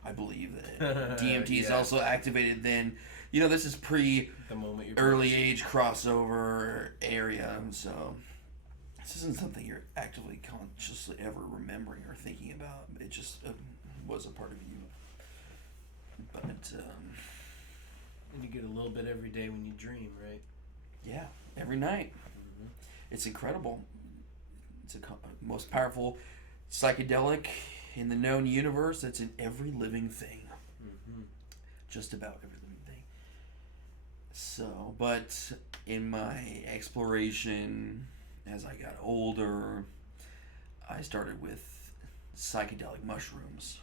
I believe that DMT is also activated then. You know, this is pre the moment you're early age crossover area, so this isn't something you're actively consciously ever remembering or thinking about. It just was a part of you. But and you get a little bit every day when you dream, right? Yeah, every night. Mm-hmm. It's incredible. It's the most powerful psychedelic in the known universe. That's in every living thing. Mm-hmm. Just about every living thing. So, but in my exploration, as I got older, I started with psychedelic mushrooms.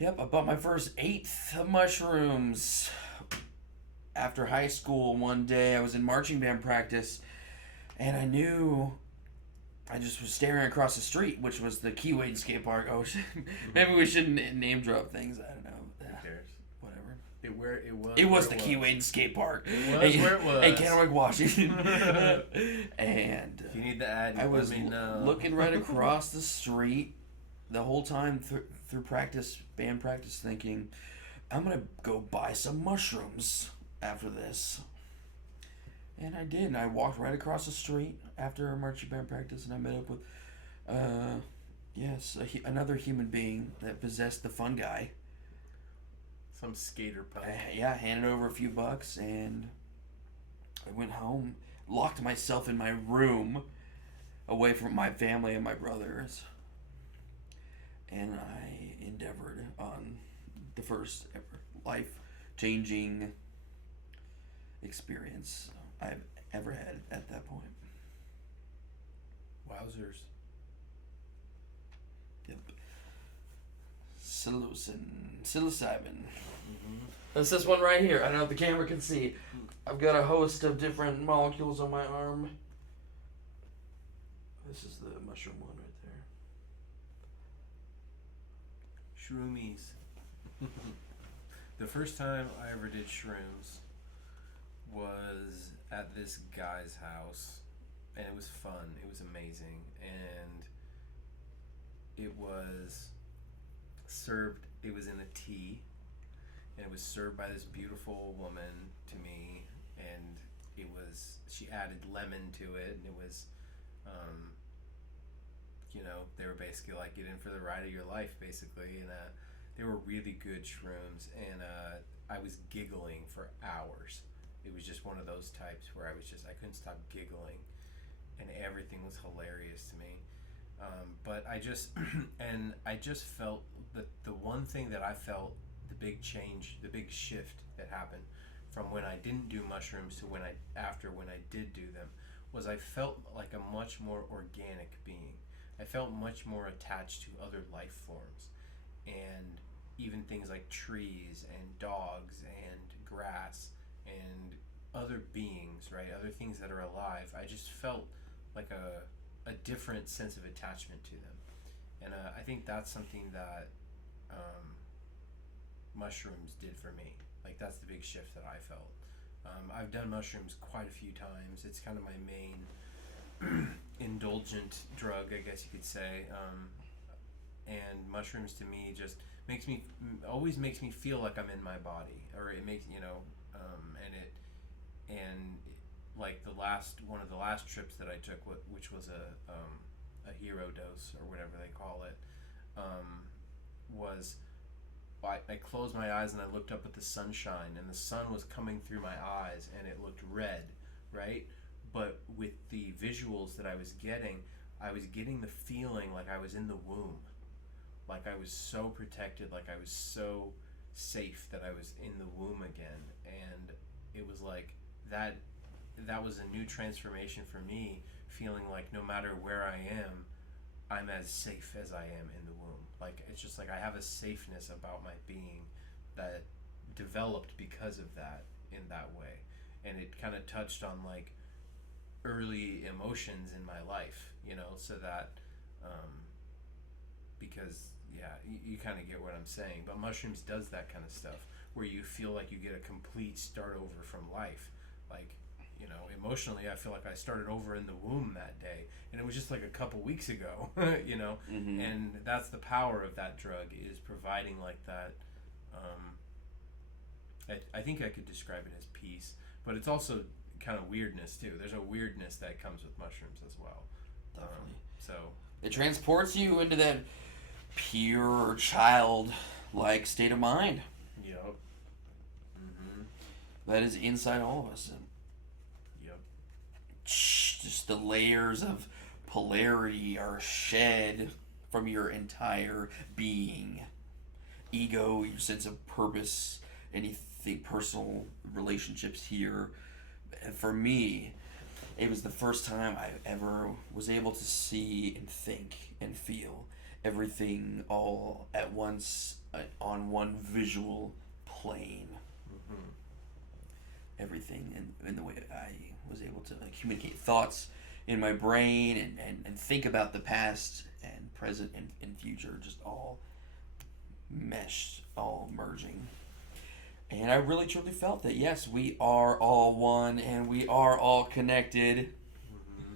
Yep, I bought my first eighth of mushrooms after high school. One day I was in marching band practice, and I knew I just was staring across the street, which was the Keywade skate park. Oh, maybe we shouldn't name drop things. I don't know. Who cares? Whatever. It was the Keywade skate park. It was where it was. Hey, Kennewick, Washington. And if you need the ad, I was let me know. looking right across the street the whole time through band practice, thinking, I'm gonna go buy some mushrooms after this. And I did. And I walked right across the street after our marching band practice, and I met up with, another human being that possessed the fun guy. Some skater punk. Handed over a few bucks, and I went home, locked myself in my room, away from my family and my brothers, and I endeavored on the first ever life-changing experience I've ever had at that point. Wowzers. Yep. Psilocybin. Mm-hmm. That's this one right here. I don't know if the camera can see. I've got a host of different molecules on my arm. This is the mushroom one right there. Shroomies. The first time I ever did shrooms was at this guy's house, and it was fun. It was amazing, and it was served. It was in a tea, and it was served by this beautiful woman to me, and she added lemon to it, and it was, they were basically like, get in for the ride of your life, basically, and they were really good shrooms, and I was giggling for hours. It was just one of those types where I couldn't stop giggling, and everything was hilarious to me. But I just felt that the one thing that I felt, the big change, the big shift that happened from when I didn't do mushrooms to when I did do them, was I felt like a much more organic being. I felt much more attached to other life forms, and even things like trees and dogs and grass and other beings, right? Other things that are alive. I just felt like a different sense of attachment to them. And I think that's something that mushrooms did for me. Like, that's the big shift that I felt. I've done mushrooms quite a few times. It's kind of my main indulgent drug, I guess you could say. And mushrooms to me just always makes me feel like I'm in my body, or it makes, like one of the last trips that I took, which was a hero dose or whatever they call it, was I closed my eyes and I looked up at the sunshine, and the sun was coming through my eyes and it looked red, right? But with the visuals that I was getting the feeling like I was in the womb. Like I was so protected, like I was so safe that I was in the womb again. And it was like that was a new transformation for me, feeling like no matter where I am, I'm as safe as I am in the womb. Like, it's just like I have a safeness about my being that developed because of that, in that way. And it kind of touched on like early emotions in my life, so that because you kind of get what I'm saying. But mushrooms does that kind of stuff where you feel like you get a complete start over from life. Like, emotionally, I feel like I started over in the womb that day, and it was just like a couple weeks ago, Mm-hmm. And that's the power of that drug, is providing like that. I think I could describe it as peace, but it's also kind of weirdness too. There's a weirdness that comes with mushrooms as well. Definitely. So it transports you into that pure child-like state of mind. Yep. Mm-hmm. That is inside all of us. Yep. Just the layers of polarity are shed from your entire being. Ego, your sense of purpose, anything personal, relationships here. And for me, it was the first time I ever was able to see and think and feel everything all at once on one visual plane. Mm-hmm. Everything in the way I was able to communicate thoughts in my brain and think about the past and present and future, just all meshed, all merging. And I really truly felt that, yes, we are all one and we are all connected. Mm-hmm.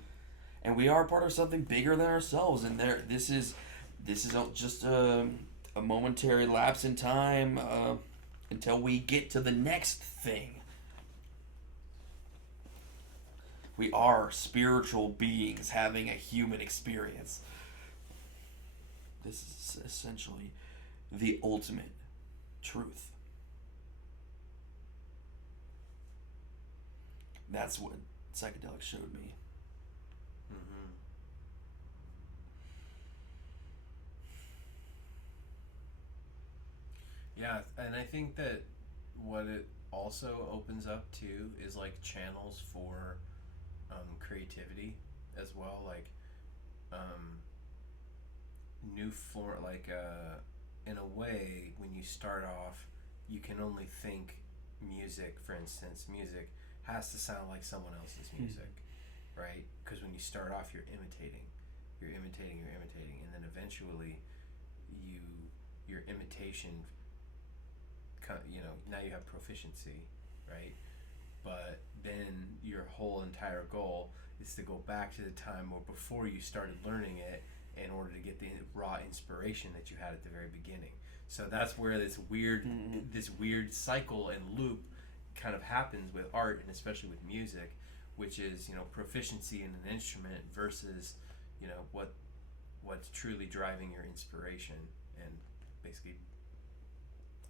And we are part of something bigger than ourselves. And this is just a momentary lapse in time until we get to the next thing. We are spiritual beings having a human experience. This is essentially the ultimate truth. That's what psychedelics showed me. Mm-hmm. Yeah, and I think that what it also opens up to is like channels for creativity as well, like new form, like in a way, when you start off, you can only think music. For instance, music has to sound like someone else's music, right? Because when you start off, you're imitating, and then eventually, your imitation, now you have proficiency, right? But then your whole entire goal is to go back to the time where before you started learning it, in order to get the raw inspiration that you had at the very beginning. So that's where this weird cycle and loop kind of happens with art, and especially with music, which is proficiency in an instrument versus what's truly driving your inspiration. And basically,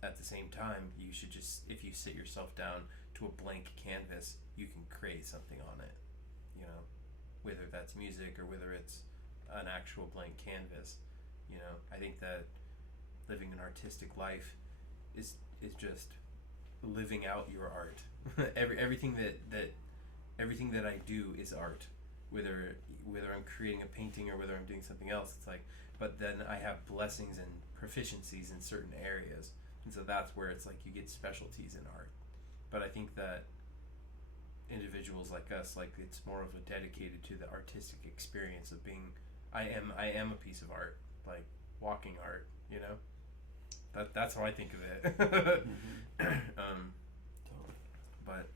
at the same time, you should just, if you sit yourself down to a blank canvas, you can create something on it, whether that's music or whether it's an actual blank canvas. I think that living an artistic life is just living out your art. everything that I do is art, whether I'm creating a painting or whether I'm doing something else. It's like, but then I have blessings and proficiencies in certain areas, and so that's where it's like you get specialties in art. But I think that individuals like us, like, it's more of a dedicated to the artistic experience of being, I am a piece of art, like walking art, That's how I think of it. But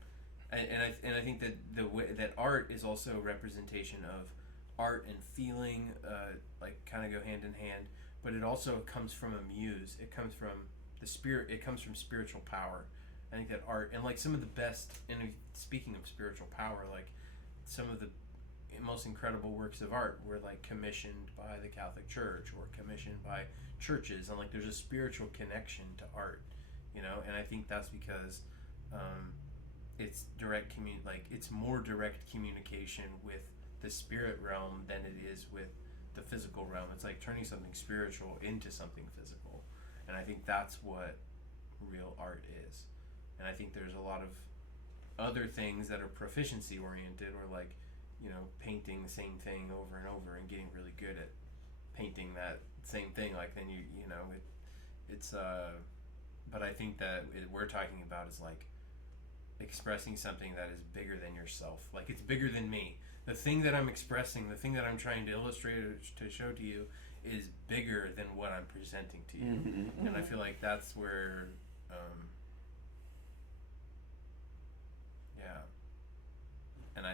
and I think that the way that art is also a representation of art and feeling, like kind of go hand in hand. But it also comes from a muse. It comes from the spirit. It comes from spiritual power. I think that art and like some of the best. And speaking of spiritual power, like some of the most incredible works of art were like commissioned by the Catholic Church or commissioned by churches, and like there's a spiritual connection to art, you know. And I think that's because it's it's more direct communication with the spirit realm than it is with the physical realm. It's like turning something spiritual into something physical, and I think that's what real art is. And I think there's a lot of other things that are proficiency oriented, or like, you know, painting the same thing over and over and getting really good at painting that same thing. Like then you know it's but I think that we're talking about is like expressing something that is bigger than yourself. Like it's bigger than me. The thing that I'm expressing, the thing that I'm trying to illustrate or to show to you is bigger than what I'm presenting to you. Mm-hmm. And I feel like that's where and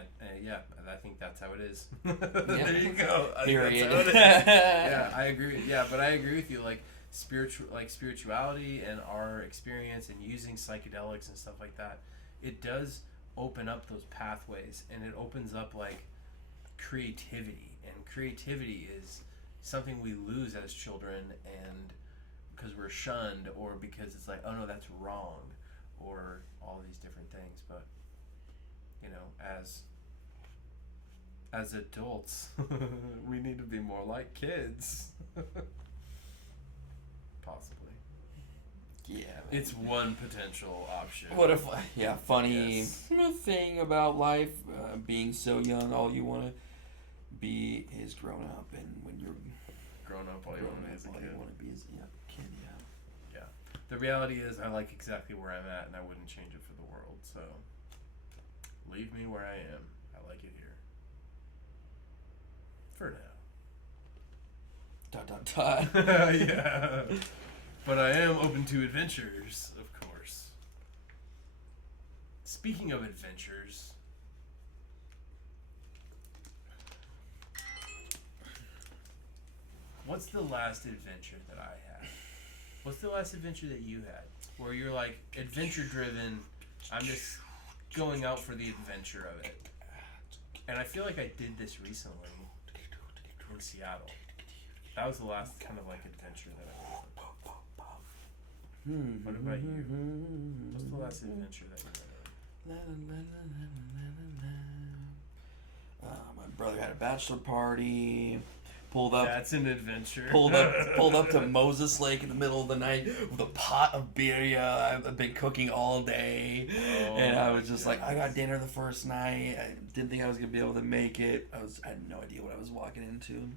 I think that's how it is. There you go. Period. That's how it is. Yeah, I agree. Yeah, but I agree with you. Like spirituality and our experience and using psychedelics and stuff like that, it does open up those pathways, and it opens up like creativity. And creativity is something we lose as children, and because we're shunned, or because it's like, oh no, that's wrong, or all these different things. But you know, as adults, we need to be more like kids. Possibly. Yeah. It's one potential option. What if, funny thing about life, being so young, all you want to be is grown up, and when you're grown up, all you want to be is a kid. All you want to be is kid, yeah. The reality is, I like exactly where I'm at, and I wouldn't change it for the world. So, leave me where I am. I like it here. For now. Yeah. But I am open to adventures, of course. Speaking of adventures, what's the last adventure that I had? What's the last adventure that you had? Where you're like adventure driven, I'm just going out for the adventure of it. And I feel like I did this recently in Seattle. That was the last kind of like adventure that I went on. What about you? What's the last adventure that you went on? My brother had a bachelor party. Pulled up. That's an adventure. Pulled up to Moses Lake in the middle of the night with a pot of birria. I've been cooking all day, and I was just like, I got dinner the first night. I didn't think I was gonna be able to make it. I had no idea what I was walking into.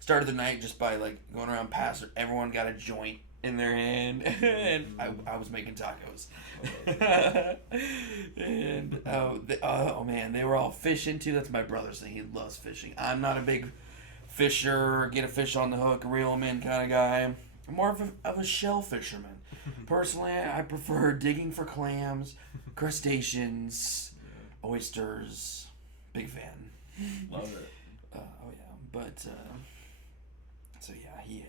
Started the night just by like going around past. Everyone got a joint in their hand, and I was making tacos. And oh man, they were all fishing too. That's my brother's thing. He loves fishing. I'm not a big fisher, get a fish on the hook, reel them in kind of guy. I'm more of a shell fisherman. Personally, I prefer digging for clams, crustaceans, oysters. Big fan. Love it. But so yeah,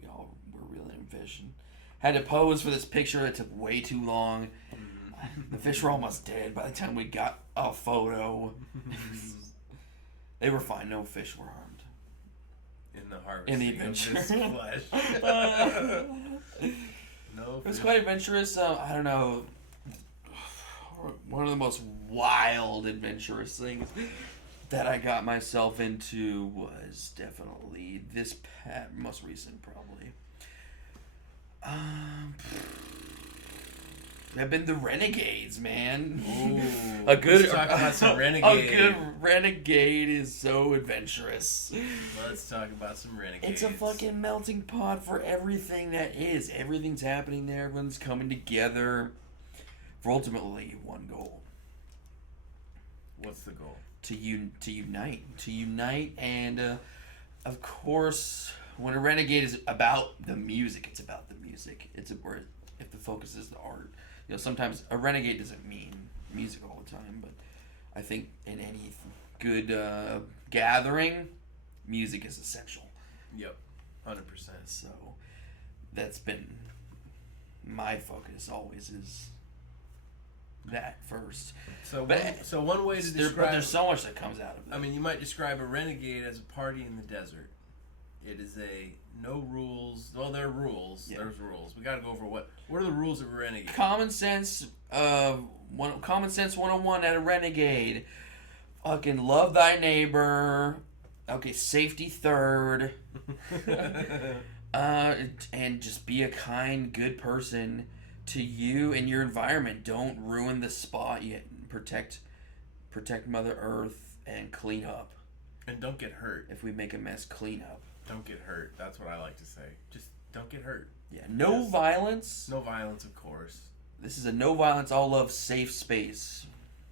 we all were reeling fish and had to pose for this picture. It took way too long. The fish were almost dead by the time we got a photo. They were fine. No fish were harmed. In the harvest. In the adventure. No. It was quite adventurous. I don't know. One of the most wild adventurous things that I got myself into was definitely this most recent, probably. Have been the Renegades, man. Ooh, let's talk about some Renegade. A good Renegade is so adventurous. Let's talk about some Renegades. It's a fucking melting pot for everything that is. Everything's happening there. Everyone's coming together for ultimately one goal. What's the goal? To unite, and of course, when a renegade is about the music, it's about the music. It's where if the focus is the art. You know, sometimes a renegade doesn't mean music all the time, but I think in any good gathering, music is essential. Yep, 100%. So that's been my focus always is that first. So one way to describe... There's so much that comes out of it. I mean, you might describe a renegade as a party in the desert. It is a no rules. Well, there are rules. Yeah. There's rules. We got to go over what are the rules of a renegade. Common sense 101 at a renegade. Fucking love thy neighbor. Okay, safety third. And just be a kind, good person to you and your environment. Don't ruin the spot yet. Protect Mother Earth and clean up. And don't get hurt. If we make a mess, clean up. Don't get hurt. That's what I like to say. Just don't get hurt. Yeah, no violence. No violence, of course. This is a no violence, all love, safe space.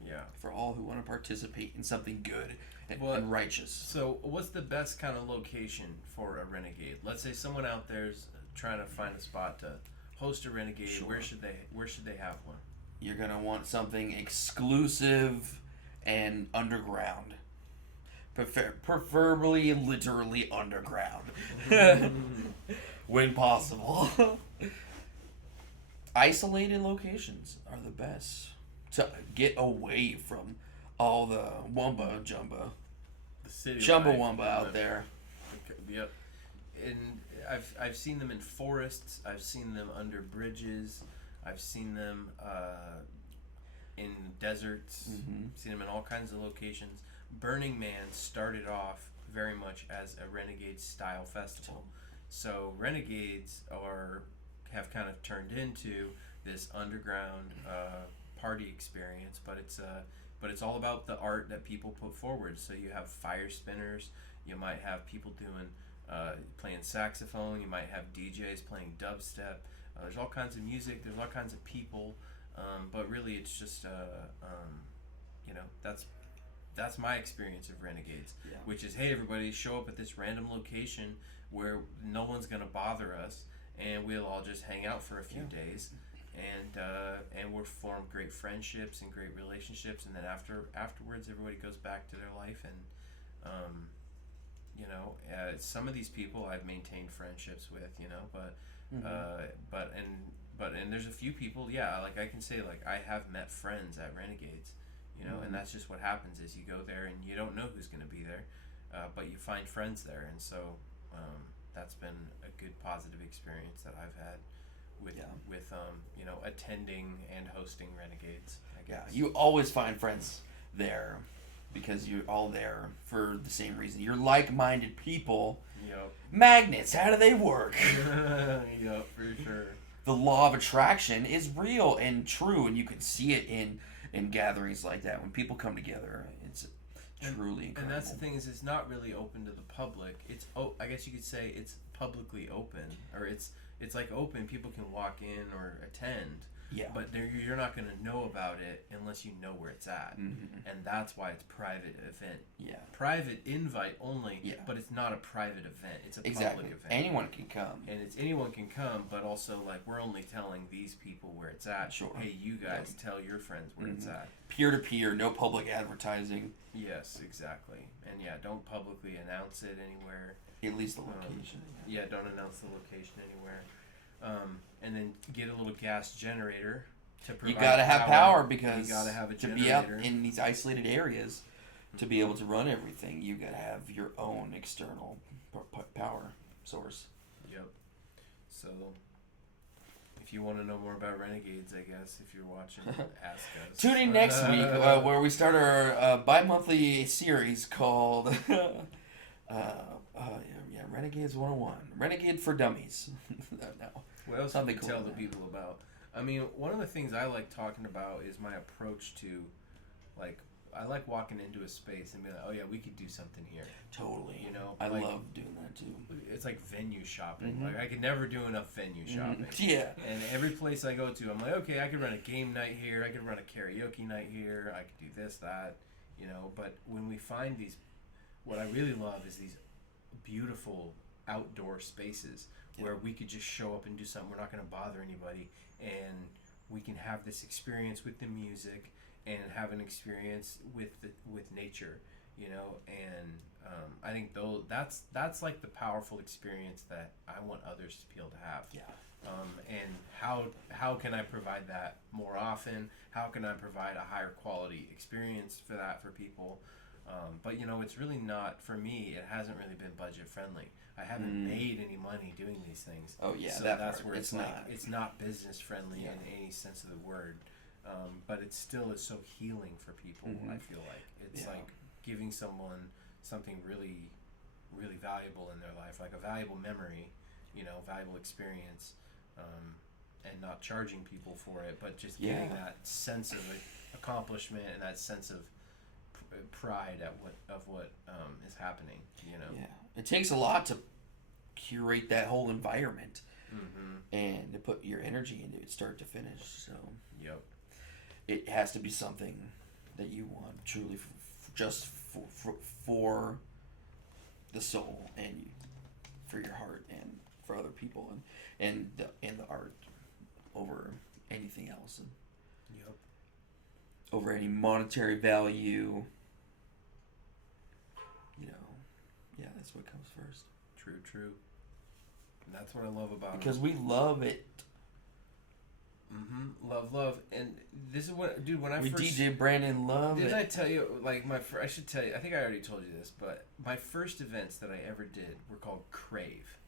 Yeah. For all who want to participate in something good and righteous. So, what's the best kind of location for a renegade? Let's say someone out there's trying to find a spot to host a renegade. Sure. Where should they have one? You're gonna want something exclusive and underground. Preferably, literally underground, when possible. Isolated locations are the best to get away from all the wumba jumba, the city Chumbawamba out there. Yep, and I've seen them in forests. I've seen them under bridges. I've seen them in deserts. Mm-hmm. Seen them in all kinds of locations. Burning Man started off very much as a renegade style festival. So renegades have kind of turned into this underground party experience, but it's all about the art that people put forward. So you have fire spinners, you might have people doing playing saxophone, you might have DJs playing dubstep. There's all kinds of music, there's all kinds of people, but really it's just that's my experience of renegades, which is, hey, everybody, show up at this random location where no one's gonna bother us, and we'll all just hang out for a few days, and we'll form great friendships and great relationships, and then afterwards everybody goes back to their life, and some of these people I've maintained friendships with, but and there's a few people, like I can say, like, I have met friends at Renegades. And that's just what happens is you go there and you don't know who's going to be there, but you find friends there, and so that's been a good positive experience that I've had with attending and hosting Renegades, I guess. Yeah, you always find friends there because you're all there for the same reason. You're like-minded people. Yep. Magnets, how do they work? Yep, for sure. The law of attraction is real and true, and you can see it in gatherings like that. When people come together, it's truly incredible. And that's the thing, is it's not really open to the public. It's I guess you could say it's publicly open, or it's like open. People can walk in or attend. Yeah. But you're not going to know about it unless you know where it's at. Mm-hmm. And that's why it's private event. Yeah. Private invite only, but it's not a private event. It's a public event. Anyone can come. And anyone can come, but also, like, we're only telling these people where it's at. Sure. Hey, you guys tell your friends where it's at. Peer-to-peer, no public advertising. Yes, exactly. And don't publicly announce it anywhere. At least the location. Don't announce the location anywhere. And then get a little gas generator to provide. You gotta have power because you gotta have a generator. To be out in these isolated areas, to be able to run everything, you gotta have your own external power source. Yep. So, if you want to know more about Renegades, I guess, if you're watching, ask us. Tune in next week where we start our bi-monthly series called Renegades 101. Renegade for Dummies. No. What else can you tell the people about? I mean, one of the things I like talking about is my approach to, like, I like walking into a space and being like, oh yeah, we could do something here. Totally. I love doing that too. It's like venue shopping. Mm-hmm. Like, I could never do enough venue shopping. Yeah. And every place I go to, I'm like, okay, I could run a game night here. I could run a karaoke night here. I could do this, that, But when we find these, what I really love is these beautiful outdoor spaces where we could just show up and do something. We're not going to bother anybody, and we can have this experience with the music and have an experience with nature, you know. And I think that's like the powerful experience that I want others to be able to have. Yeah. And how can I provide that more often? How can I provide a higher quality experience for that for people? But you know, it's really not, for me, it hasn't really been budget friendly. I haven't made any money doing these things. Oh yeah, so that's where it's like it's not business friendly in any sense of the word. But it still is so healing for people. I feel like it's like giving someone something really, really valuable in their life, like a valuable memory, you know, valuable experience, and not charging people for it, but just getting that sense of accomplishment and that sense of pride at what is happening, you know. Yeah, it takes a lot to curate that whole environment and to put your energy into it, start to finish. So it has to be something that you want truly just for the soul and for your heart and for other people and the art over anything else, and over any monetary value. You know, that's what comes first. True. And that's what I love about it. Because we love it. Love. And this is what, dude, when I we first... DJ Brandon love Did it. I tell you, like, I should tell you, I think I already told you this, but my first events that I ever did were called Crave.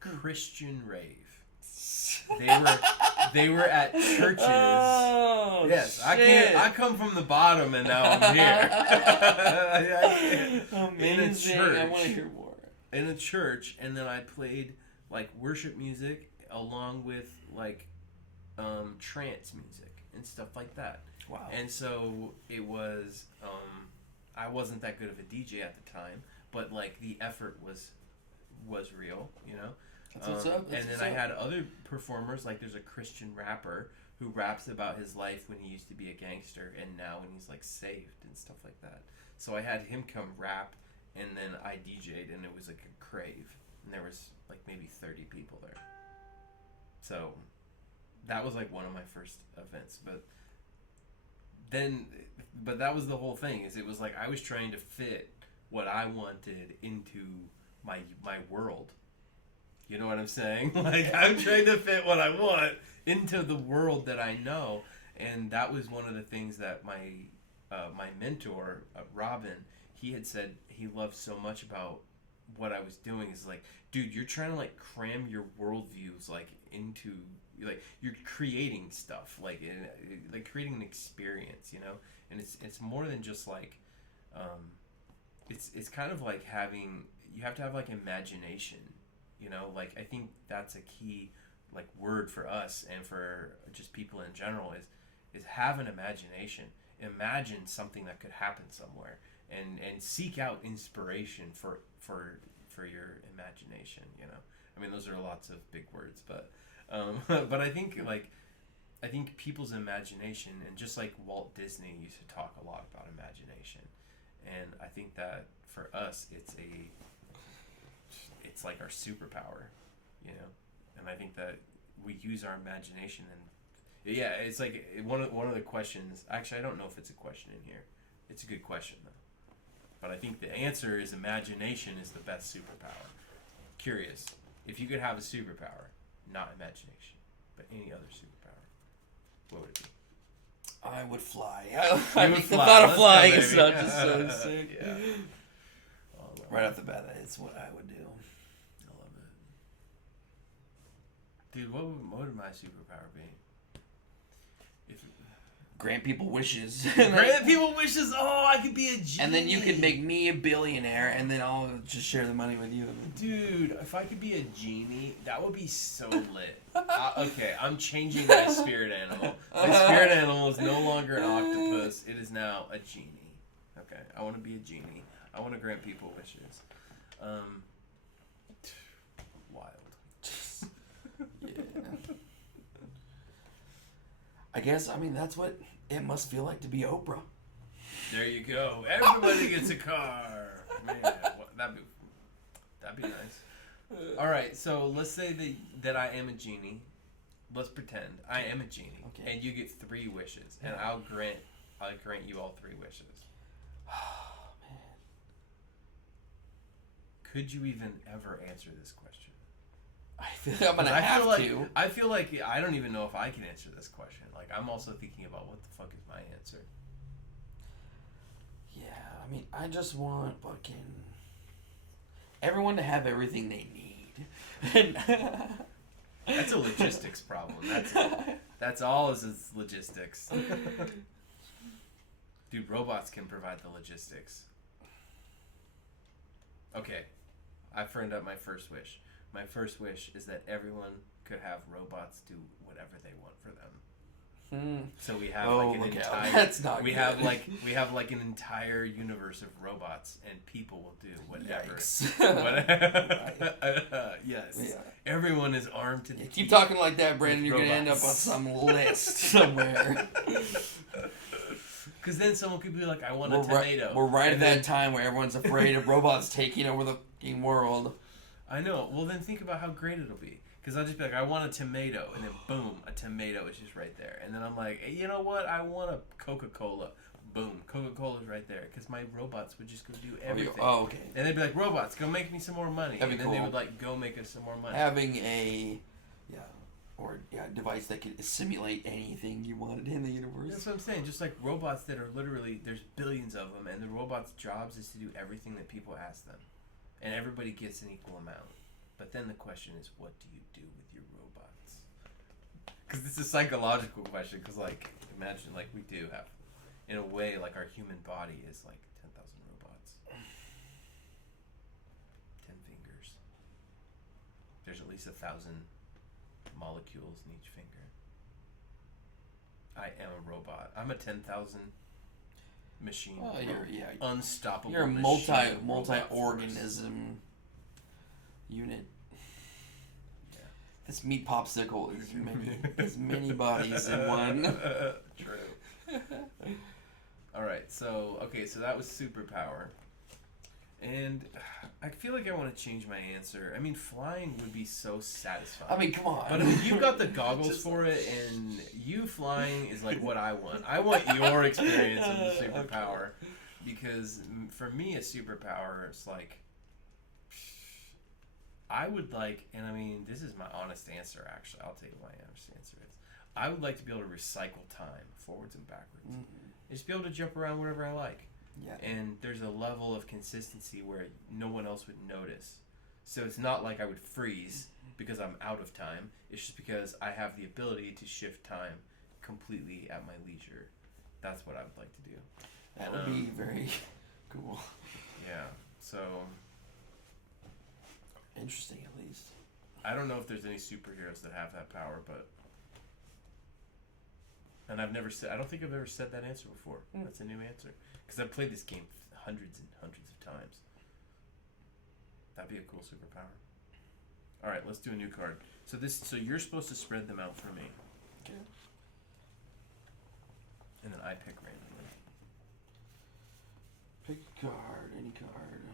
Christian Rave. They were at churches. Oh, yes, shit. I come from the bottom and now I'm here. Amazing. In a church. I want to hear more. In a church, and then I played like worship music along with like trance music and stuff like that. Wow. And so it was I wasn't that good of a DJ at the time, but like the effort was real, you know. That's what's up. And then I had other performers, like there's a Christian rapper who raps about his life when he used to be a gangster and now when he's like saved and stuff like that. So I had him come rap, and then I DJ'd, and it was like a crave, and there was like maybe 30 people there. So that was like one of my first events, but that was the whole thing. Is it was like I was trying to fit what I wanted into my world. You know what I'm saying? Like, I'm trying to fit what I want into the world that I know. And that was one of the things that my mentor, Robin, he had said he loved so much about what I was doing. Is like, dude, you're trying to, like, cram your worldviews, like, into, like, you're creating stuff, like creating an experience, you know? And it's more than just, like, it's kind of like you have to have, like, imagination. You know, like, I think that's a key, like, word for us and for just people in general is have an imagination. Imagine something that could happen somewhere, and seek out inspiration for your imagination, you know. I mean, those are lots of big words, but but I think people's imagination, and just like Walt Disney used to talk a lot about imagination, and I think that for us it's like our superpower, you know. And I think that we use our imagination, and it's like one of the questions. Actually, I don't know if it's a question in here. It's a good question though. But I think the answer is imagination is the best superpower. Curious, if you could have a superpower, not imagination, but any other superpower, what would it be? I would fly. I think the thought of flying is not just so sick. Yeah. Right off the bat, that's what I would do. I love it. Dude, what would my superpower be? Grant people wishes. Grant people wishes. Oh, I could be a genie. And then you could make me a billionaire, and then I'll just share the money with you. Dude, if I could be a genie, that would be so lit. Okay, I'm changing my spirit animal. My spirit animal is no longer an octopus. It is now a genie. Okay, I want to be a genie. I want to grant people wishes. Wild. Yeah. I guess, I mean, that's what it must feel like to be Oprah. There you go. Everybody gets a car. Man, that'd be nice. All right, so let's say that I am a genie. Let's pretend I am a genie, Okay. and you get 3 wishes, and I'll grant you all 3 wishes. Oh, man. Could you even ever answer this question? I feel like I'm gonna have to. I feel like I don't even know if I can answer this question. Like, I'm also thinking about what the fuck is my answer. Yeah, I mean, I just want fucking everyone to have everything they need. That's a logistics problem. That's all is logistics. Dude, robots can provide the logistics. Okay, I framed up my first wish. My first wish is that everyone could have robots do whatever they want for them. So we have that's not we good. have like an entire universe of robots, and people will do whatever. Yes. Yeah. Everyone is armed to the teeth. Keep talking like that, Brandon. You're gonna end up on some list somewhere. Because then someone could be like, "I want a tomato." We're right at that time where everyone's afraid of robots taking over the fucking world. I know. Well, then think about how great it'll be. Because I'll just be like, I want a tomato. And then, boom, a tomato is just right there. And then I'm like, hey, you know what? I want a Coca-Cola. Boom, Coca-Cola's right there. Because my robots would just go do everything. Oh, okay. And they'd be like, robots, go make me some more money. That'd be and then cool. they would, like, go make us some more money. Having a device that could simulate anything you wanted in the universe. That's what I'm saying. Just like robots that are literally, there's billions of them. And the robots' jobs is to do everything that people ask them. And everybody gets an equal amount. But then the question is, what do you do with your robots? Because it's a psychological question. Because, like, imagine, like, we do have, in a way, like, our human body is, like, 10,000 robots. 10 fingers. There's at least 1,000 molecules in each finger. I am a robot. I'm a 10,000 machine. Oh, unstoppable. You're a multi-organism unit. Yeah. This meat popsicle is many bodies in one. True. All right. So that was superpower, and I feel like I want to change my answer. I mean, flying would be so satisfying. I mean, come on. But I mean, you've got the goggles for it, and you flying is like what I want. I want your experience of the superpower, because for me, a superpower is like, I would like, and I mean, this is my honest answer, actually. I'll tell you what my honest answer is. I would like to be able to recycle time forwards and backwards. Mm-hmm. Just be able to jump around wherever I like. Yeah. And there's a level of consistency where no one else would notice. So it's not like I would freeze because I'm out of time. It's just because I have the ability to shift time completely at my leisure. That's what I would like to do. That would be very cool. Yeah. So... interesting, at least. I don't know if there's any superheroes that have that power, but... And I don't think I've ever said that answer before. That's a new answer. Because I've played this game hundreds and hundreds of times. That'd be a cool superpower. Alright, let's do a new card. So you're supposed to spread them out for me. Okay. And then I pick randomly. Pick a card, any card.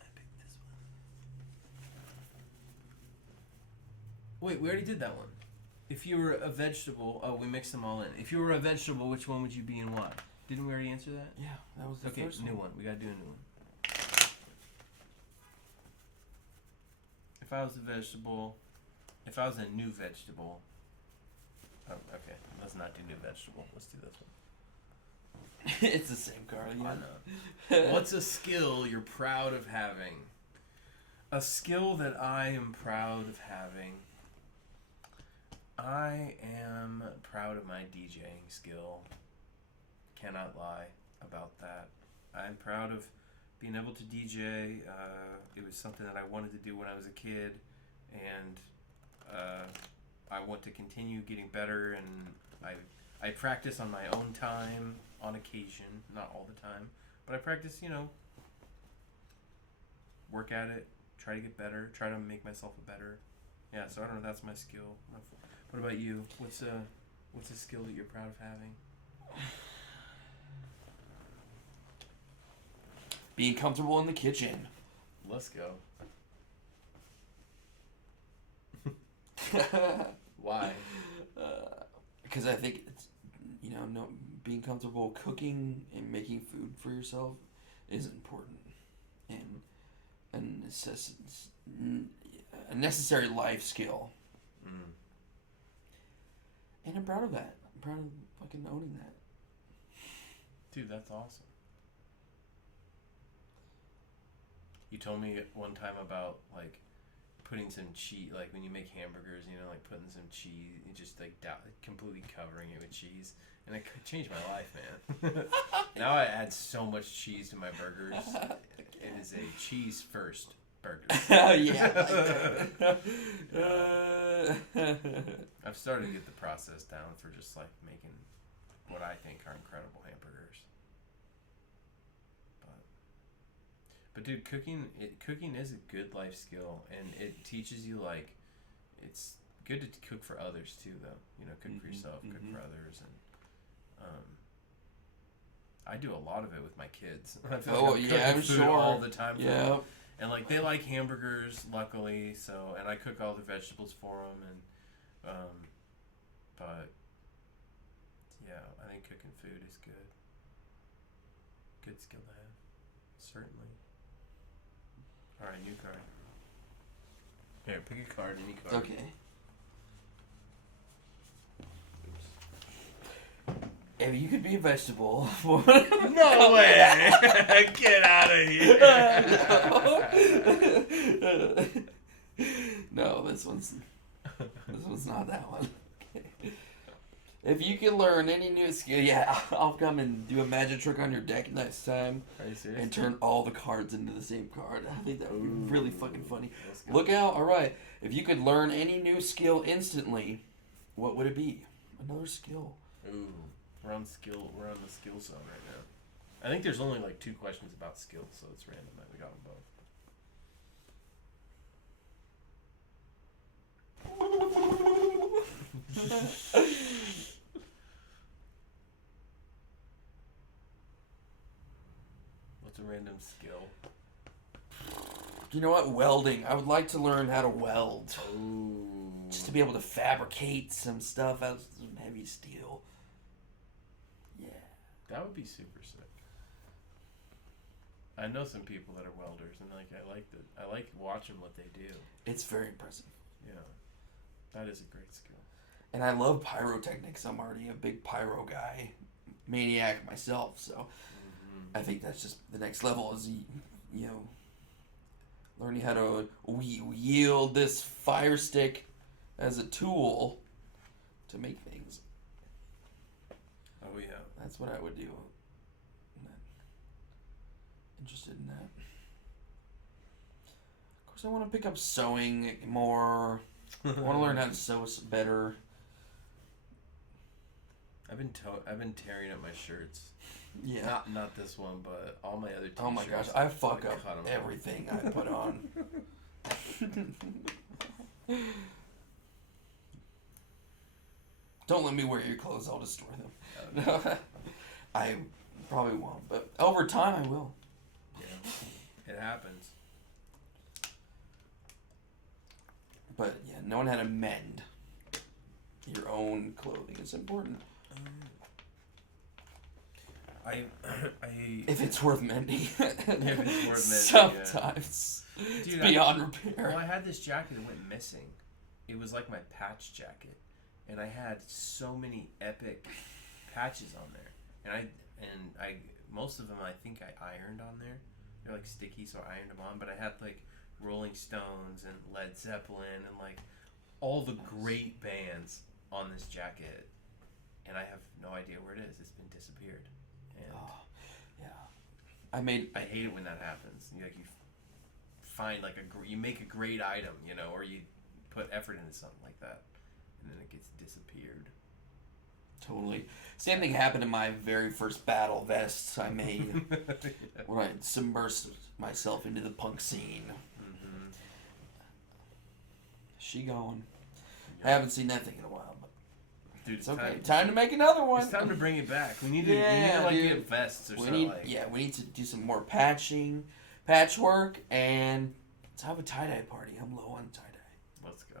I picked this one. Wait, we already did that one. If you were a vegetable, we mixed them all in. If you were a vegetable, which one would you be and why? Didn't we already answer that? Yeah, that was the first new one. We gotta do a new one. If I was a vegetable, if I was a new vegetable, okay, let's not do new vegetable. Let's do this one. It's the same card. I know. What's a skill you're proud of having? A skill that I am proud of having. I am proud of my DJing skill. Cannot lie about that. I'm proud of being able to DJ. It was something that I wanted to do when I was a kid, and I want to continue getting better. And I practice on my own time, on occasion, not all the time, but I practice. Work at it, try to get better, try to make myself a better. Yeah, so I don't know. That's my skill. What about you? What's a skill that you're proud of having? Being comfortable in the kitchen. Let's go. Why? Because I think it's, no, being comfortable cooking and making food for yourself is important, and a necessary life skill. Mm. And I'm proud of that. I'm proud of fucking owning that. Dude, that's awesome. You told me one time about, like, putting some cheese, like, when you make hamburgers, like, putting some cheese, and just, like, completely covering it with cheese. And it changed my life, man. Now I add so much cheese to my burgers. It is a cheese first burger. Oh, yeah. I've started to get the process down for just, like, making what I think are incredible hamburgers. But dude, cooking is a good life skill, and it teaches you, like, it's good to cook for others too, though. Cook for yourself, cook for others, and I do a lot of it with my kids. I feel like I'm cooking food all the time. Yeah. And, like, they like hamburgers, luckily, so, and I cook all the vegetables for them, and but yeah, I think cooking food is good. Good skill to have, certainly. All right, new card. Here, pick a card, any card. Okay. If you could be a vegetable. No way! Get out of here! No, this one's not that one. If you could learn any new skill, I'll come and do a magic trick on your deck next time. Are you serious? And turn all the cards into the same card. I think that would be really fucking funny. Go. Look out! All right, if you could learn any new skill instantly, what would it be? Another skill. Ooh, we're on the skill zone right now. I think there's only like 2 questions about skills, so it's random that we got them both. What's a random skill? You know what? Welding. I would like to learn how to weld. Ooh. Just to be able to fabricate some stuff out of some heavy steel. Yeah. That would be super sick. I know some people that are welders, and I like watching what they do. It's very impressive. Yeah. That is a great skill. And I love pyrotechnics. I'm already a big pyro guy. Maniac myself, so I think that's just the next level is, learning how to wield this fire stick as a tool to make things. Oh, yeah. That's what I would do. Interested in that. Of course, I want to pick up sewing more. I want to learn how to sew better. I've been tearing up my shirts. Yeah. Not this one, but all my other t-shirts. Oh my gosh, I fuck up everything I put on. Don't let me wear your clothes, I'll destroy them. Okay. I probably won't, but over time I will. Yeah, it happens. But yeah, knowing how to mend your own clothing is important. If it's worth mending. Sometimes. Yeah. Dude, it's beyond repair. Well, I had this jacket that went missing. It was like my patch jacket, and I had so many epic patches on there, and I most of them I think I ironed on there. They're like sticky, so I ironed them on. But I had like Rolling Stones and Led Zeppelin and like all the great bands on this jacket, and I have no idea where it is. It's been disappeared. And yeah. I hate it when that happens. You find like you make a great item, or you put effort into something like that, and then it gets disappeared. Totally. Same thing happened in my very first battle vests I made when I submersed myself into the punk scene. Mm-hmm. She gone. Yeah. I haven't seen that thing in a while, but dude, it's okay. Time to make another one. It's time to bring it back. We need to get vests or something. We need to do some more patchwork, and let's have a tie-dye party. I'm low on tie-dye. Let's go.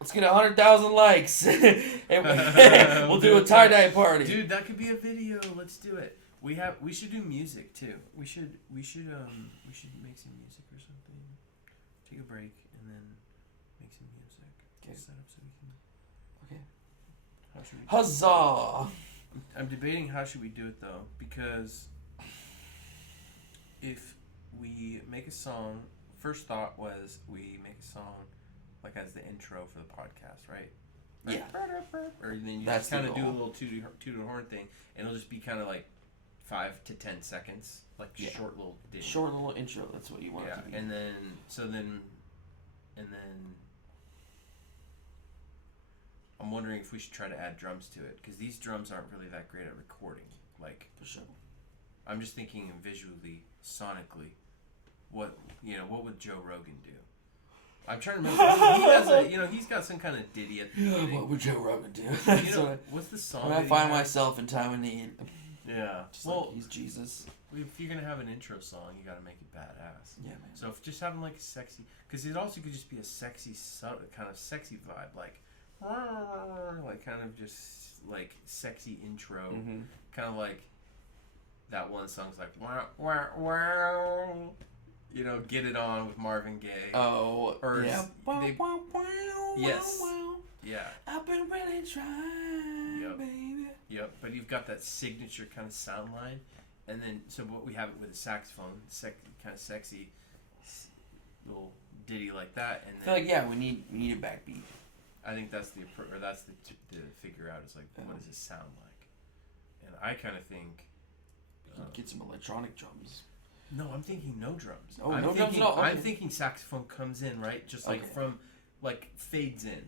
Let's get 100,000 likes. And we'll do a tie-dye party. Dude, that could be a video. Let's do it. We should do music too. We should make some music or something. Take a break and then make some music. Okay. Set up so we can. Okay. How should we? Huzzah! I'm debating how should we do it though, because if we make a song, first thought was we make a song like as the intro for the podcast, right? Yeah. Or then you That's just kind the of do a goal. little two-to horn thing, and it'll just be kind of like 5 to 10 seconds, like short little ditty. Short little intro. That's what you want it to be. And then I'm wondering if we should try to add drums to it, because these drums aren't really that great at recording. Like, For sure. I'm just thinking visually, sonically, what would Joe Rogan do? I'm trying to remember. He has he's got some kind of ditty at the beginning. What would Joe Rogan do? What's the song? When I find myself in time of need. Yeah. Just like he's Jesus. If you're gonna have an intro song, you gotta make it badass. Yeah, man. So if just having like a sexy, because it also could just be a sexy, kind of sexy vibe, like kind of just like sexy intro, kind of like that one song's like wow wow wow. Get It On with Marvin Gaye. Oh, or yeah. Yes. Wow. Yeah. I've been really trying, baby. Yep. But you've got that signature kind of sound line, and then so what we have it with a saxophone, kind of sexy little ditty like that, and then I feel like we need a backbeat. I think that's the figure out is like what does it sound like, and I kind of think get some electronic drums. No, I'm thinking no drums. Oh, I'm no thinking, drums at all? Okay. I'm thinking saxophone comes in, right? Just like from, fades in,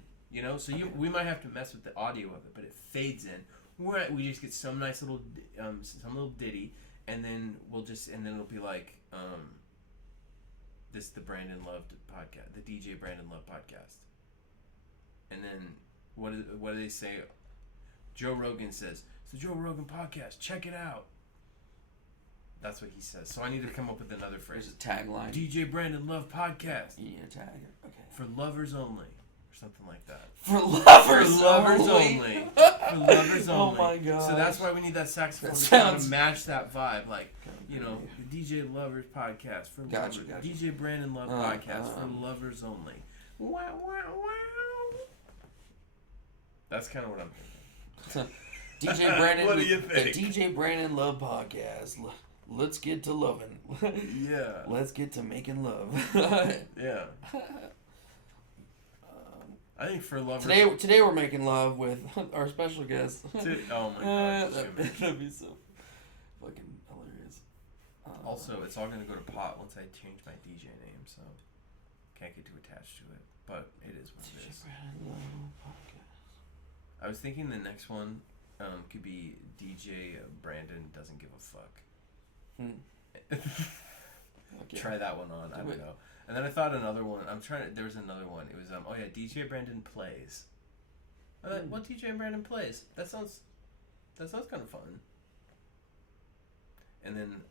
So we might have to mess with the audio of it, but it fades in. We just get some nice little, some little ditty, and then it'll be like, this is the Brandon Love podcast, the DJ Brandon Love podcast. And then what do they say? Joe Rogan says, it's the Joe Rogan podcast, check it out. That's what he says. So I need to come up with another phrase. There's a tagline. DJ Brandon Love Podcast. You need a tag. Okay. For lovers only. Or something like that. For lovers only. For lovers only. Oh my god. So that's why we need that saxophone That to kind of sounds... match that vibe. Like, the DJ Lovers Podcast. For gotcha. DJ Brandon Love Podcast. For lovers only. Wow, wow, wow. That's kind of what I'm thinking. DJ Brandon. What do you think? The DJ Brandon Love Podcast. Let's get to loving. Yeah. Let's get to making love. Yeah. I think for lovers... Today we're making love with our special guest. Oh my god. That'd be so fucking hilarious. Also, it's all going to go to pot once I change my DJ name, so can't get too attached to it. But it is what it is. I was thinking the next one could be DJ Brandon Doesn't Give a Fuck. Okay. Try that one on. I don't know. And then I thought another one. There was another one. It was DJ Brandon Plays. What DJ Brandon Plays? That sounds kind of fun. And then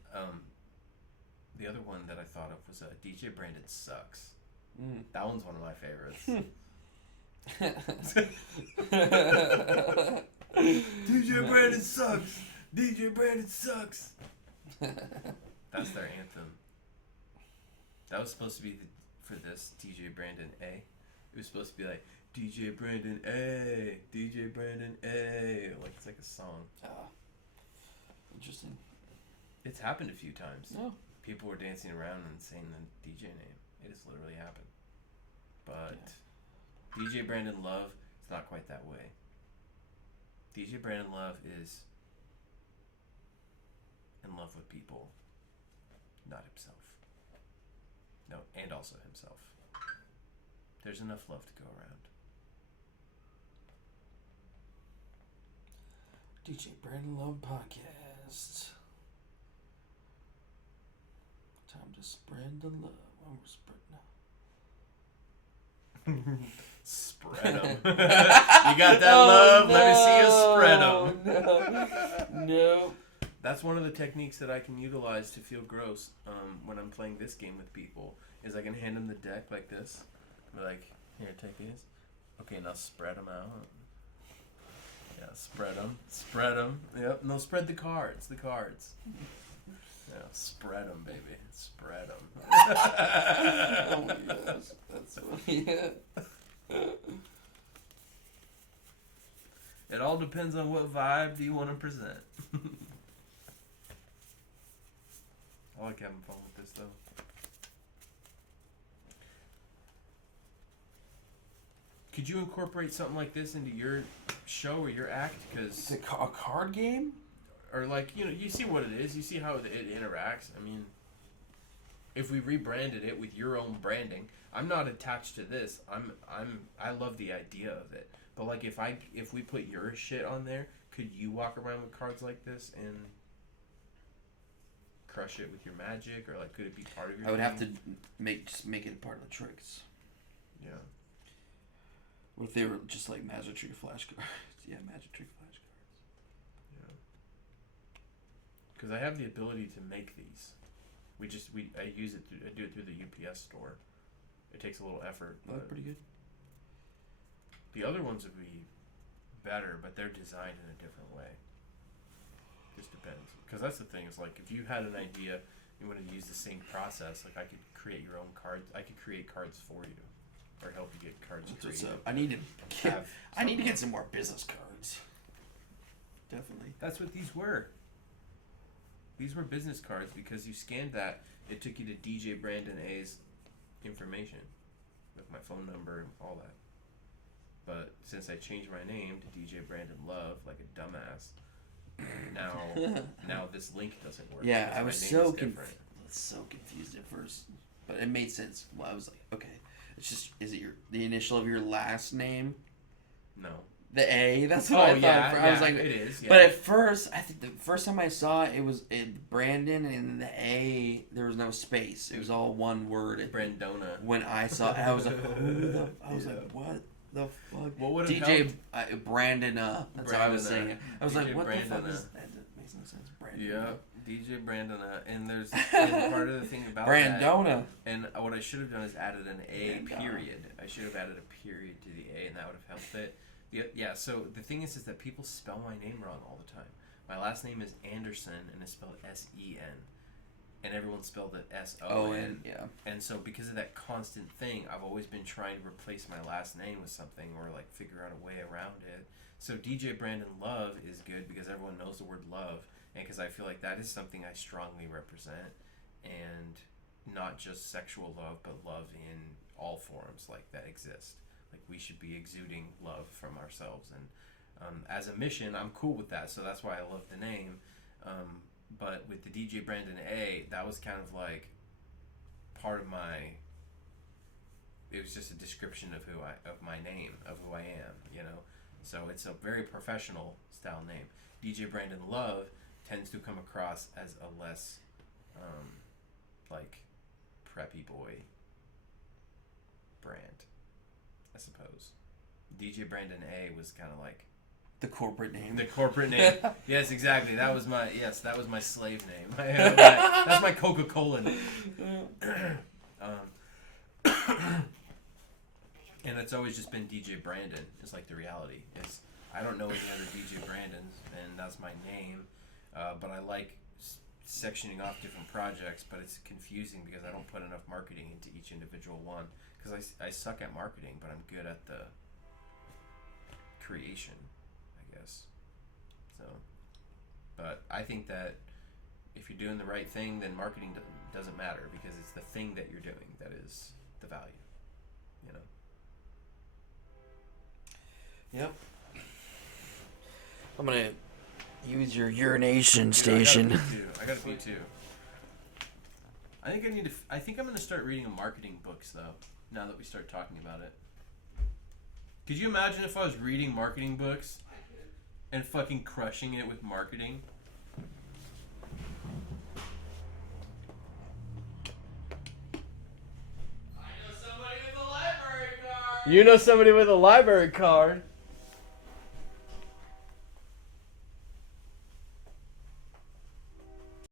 the other one that I thought of was DJ Brandon Sucks. That one's one of my favorites. DJ Brandon Sucks. DJ Brandon Sucks. That's their anthem. That was supposed to be for this DJ Brandon A. It was supposed to be like DJ Brandon A, DJ Brandon A. Like it's like a song. Interesting. It's happened a few times. Oh. People were dancing around and saying the DJ name. It has literally happened. But DJ Brandon Love, it's not quite that way. DJ Brandon Love is in love with people, not himself. No, and also himself. There's enough love to go around. DJ Brandon Love Podcast. Time to spread the love. Oh, we're spreading. Spread them. You got that love? No, let me see you spread them. No. That's one of the techniques that I can utilize to feel gross when I'm playing this game with people. Is I can hand them the deck like this. Be like, here, take these. Okay, now spread them out. Yeah, spread them. Spread them. Yep. No, spread the cards. The cards. Yeah, spread them, baby. Spread them. Oh my gosh, that's funny. It all depends on what vibe do you want to present. I like having fun with this, though. Could you incorporate something like this into your show or your act? Because Is it a card game? or like, you know, you see what it is. You see how it interacts. I mean, if we rebranded it with your own branding, I'm not attached to this. I love the idea of it. But like, if we put your shit on there, could you walk around with cards like this and crush it with your magic, or like, could it be part of your? I would have to make it part of the tricks. Yeah. What if they were just like magic trick flashcards? Yeah, magic trick flashcards. Yeah. Because I have the ability to make these. I use it. I do it through the UPS store. It takes a little effort. They look pretty good. The other ones would be better, but they're designed in a different way. Just depends. Because that's the thing. Is like, if you had an idea, you wanted to use the same process. Like, I could create your own cards. I could create cards for you, or help you get cards created. I need to get some more business cards. Definitely. That's what these were. These were business cards because you scanned that. It took you to DJ Brandon A's information with my phone number and all that. But since I changed my name to DJ Brandon Love, like a dumbass, now this link doesn't work. Yeah, I was so confused at first, but it made sense. Well, I was like, okay, it's just is it the initial of your last name? No. The A. That's what I thought. Yeah, I was like, it is. Yeah. But at first, I think the first time I saw it, it was Brandon, and the A there was no space. It was all one word. Brandona. When I saw it, I was like, like, what the fuck? What would DJ Brandon? That's how I was saying it. I was DJ like, what Brandona. the fuck is that? Makes no sense. Brandon. Yeah. DJ Brandona, and there's and part of the thing about Brandona. That, and what I should have done is added an A Brandona. period. I should have added a period to the A, and that would have helped it. Yeah, so the thing is that people spell my name wrong all the time. My last name is Anderson, and it's spelled S-E-N. And everyone spelled it S-O-N. Yeah. And so because of that constant thing, I've always been trying to replace my last name with something or, like, figure out a way around it. So DJ Brandon Love is good because everyone knows the word love, and because I feel like that is something I strongly represent, and not just sexual love, but love in all forms, like, that exist. Like, we should be exuding love from ourselves, and as a mission, I'm cool with that, so that's why I love the name. But with the DJ Brandon A, that was kind of like part of it was just a description of my name, of who I am, you know? So it's a very professional style name. DJ Brandon Love tends to come across as a less, like, preppy boy brand, I suppose. DJ Brandon A was kind of like the corporate name. The corporate name. Yes, exactly. That was my slave name. That's my Coca-Cola name. And it's always just been DJ Brandon. It's like the reality. I don't know any other DJ Brandons, and that's my name. But I like sectioning off different projects, but it's confusing because I don't put enough marketing into each individual one. Because I suck at marketing, but I'm good at the creation, I guess. So, but I think that if you're doing the right thing, then marketing doesn't matter because it's the thing that you're doing that is the value, you know? Yep. I'm going to use your urination station. I gotta pee too. I think I'm going to start reading marketing books, though, now that we start talking about it. Could you imagine if I was reading marketing books and fucking crushing it with marketing? I know somebody with a library card! You know somebody with a library card?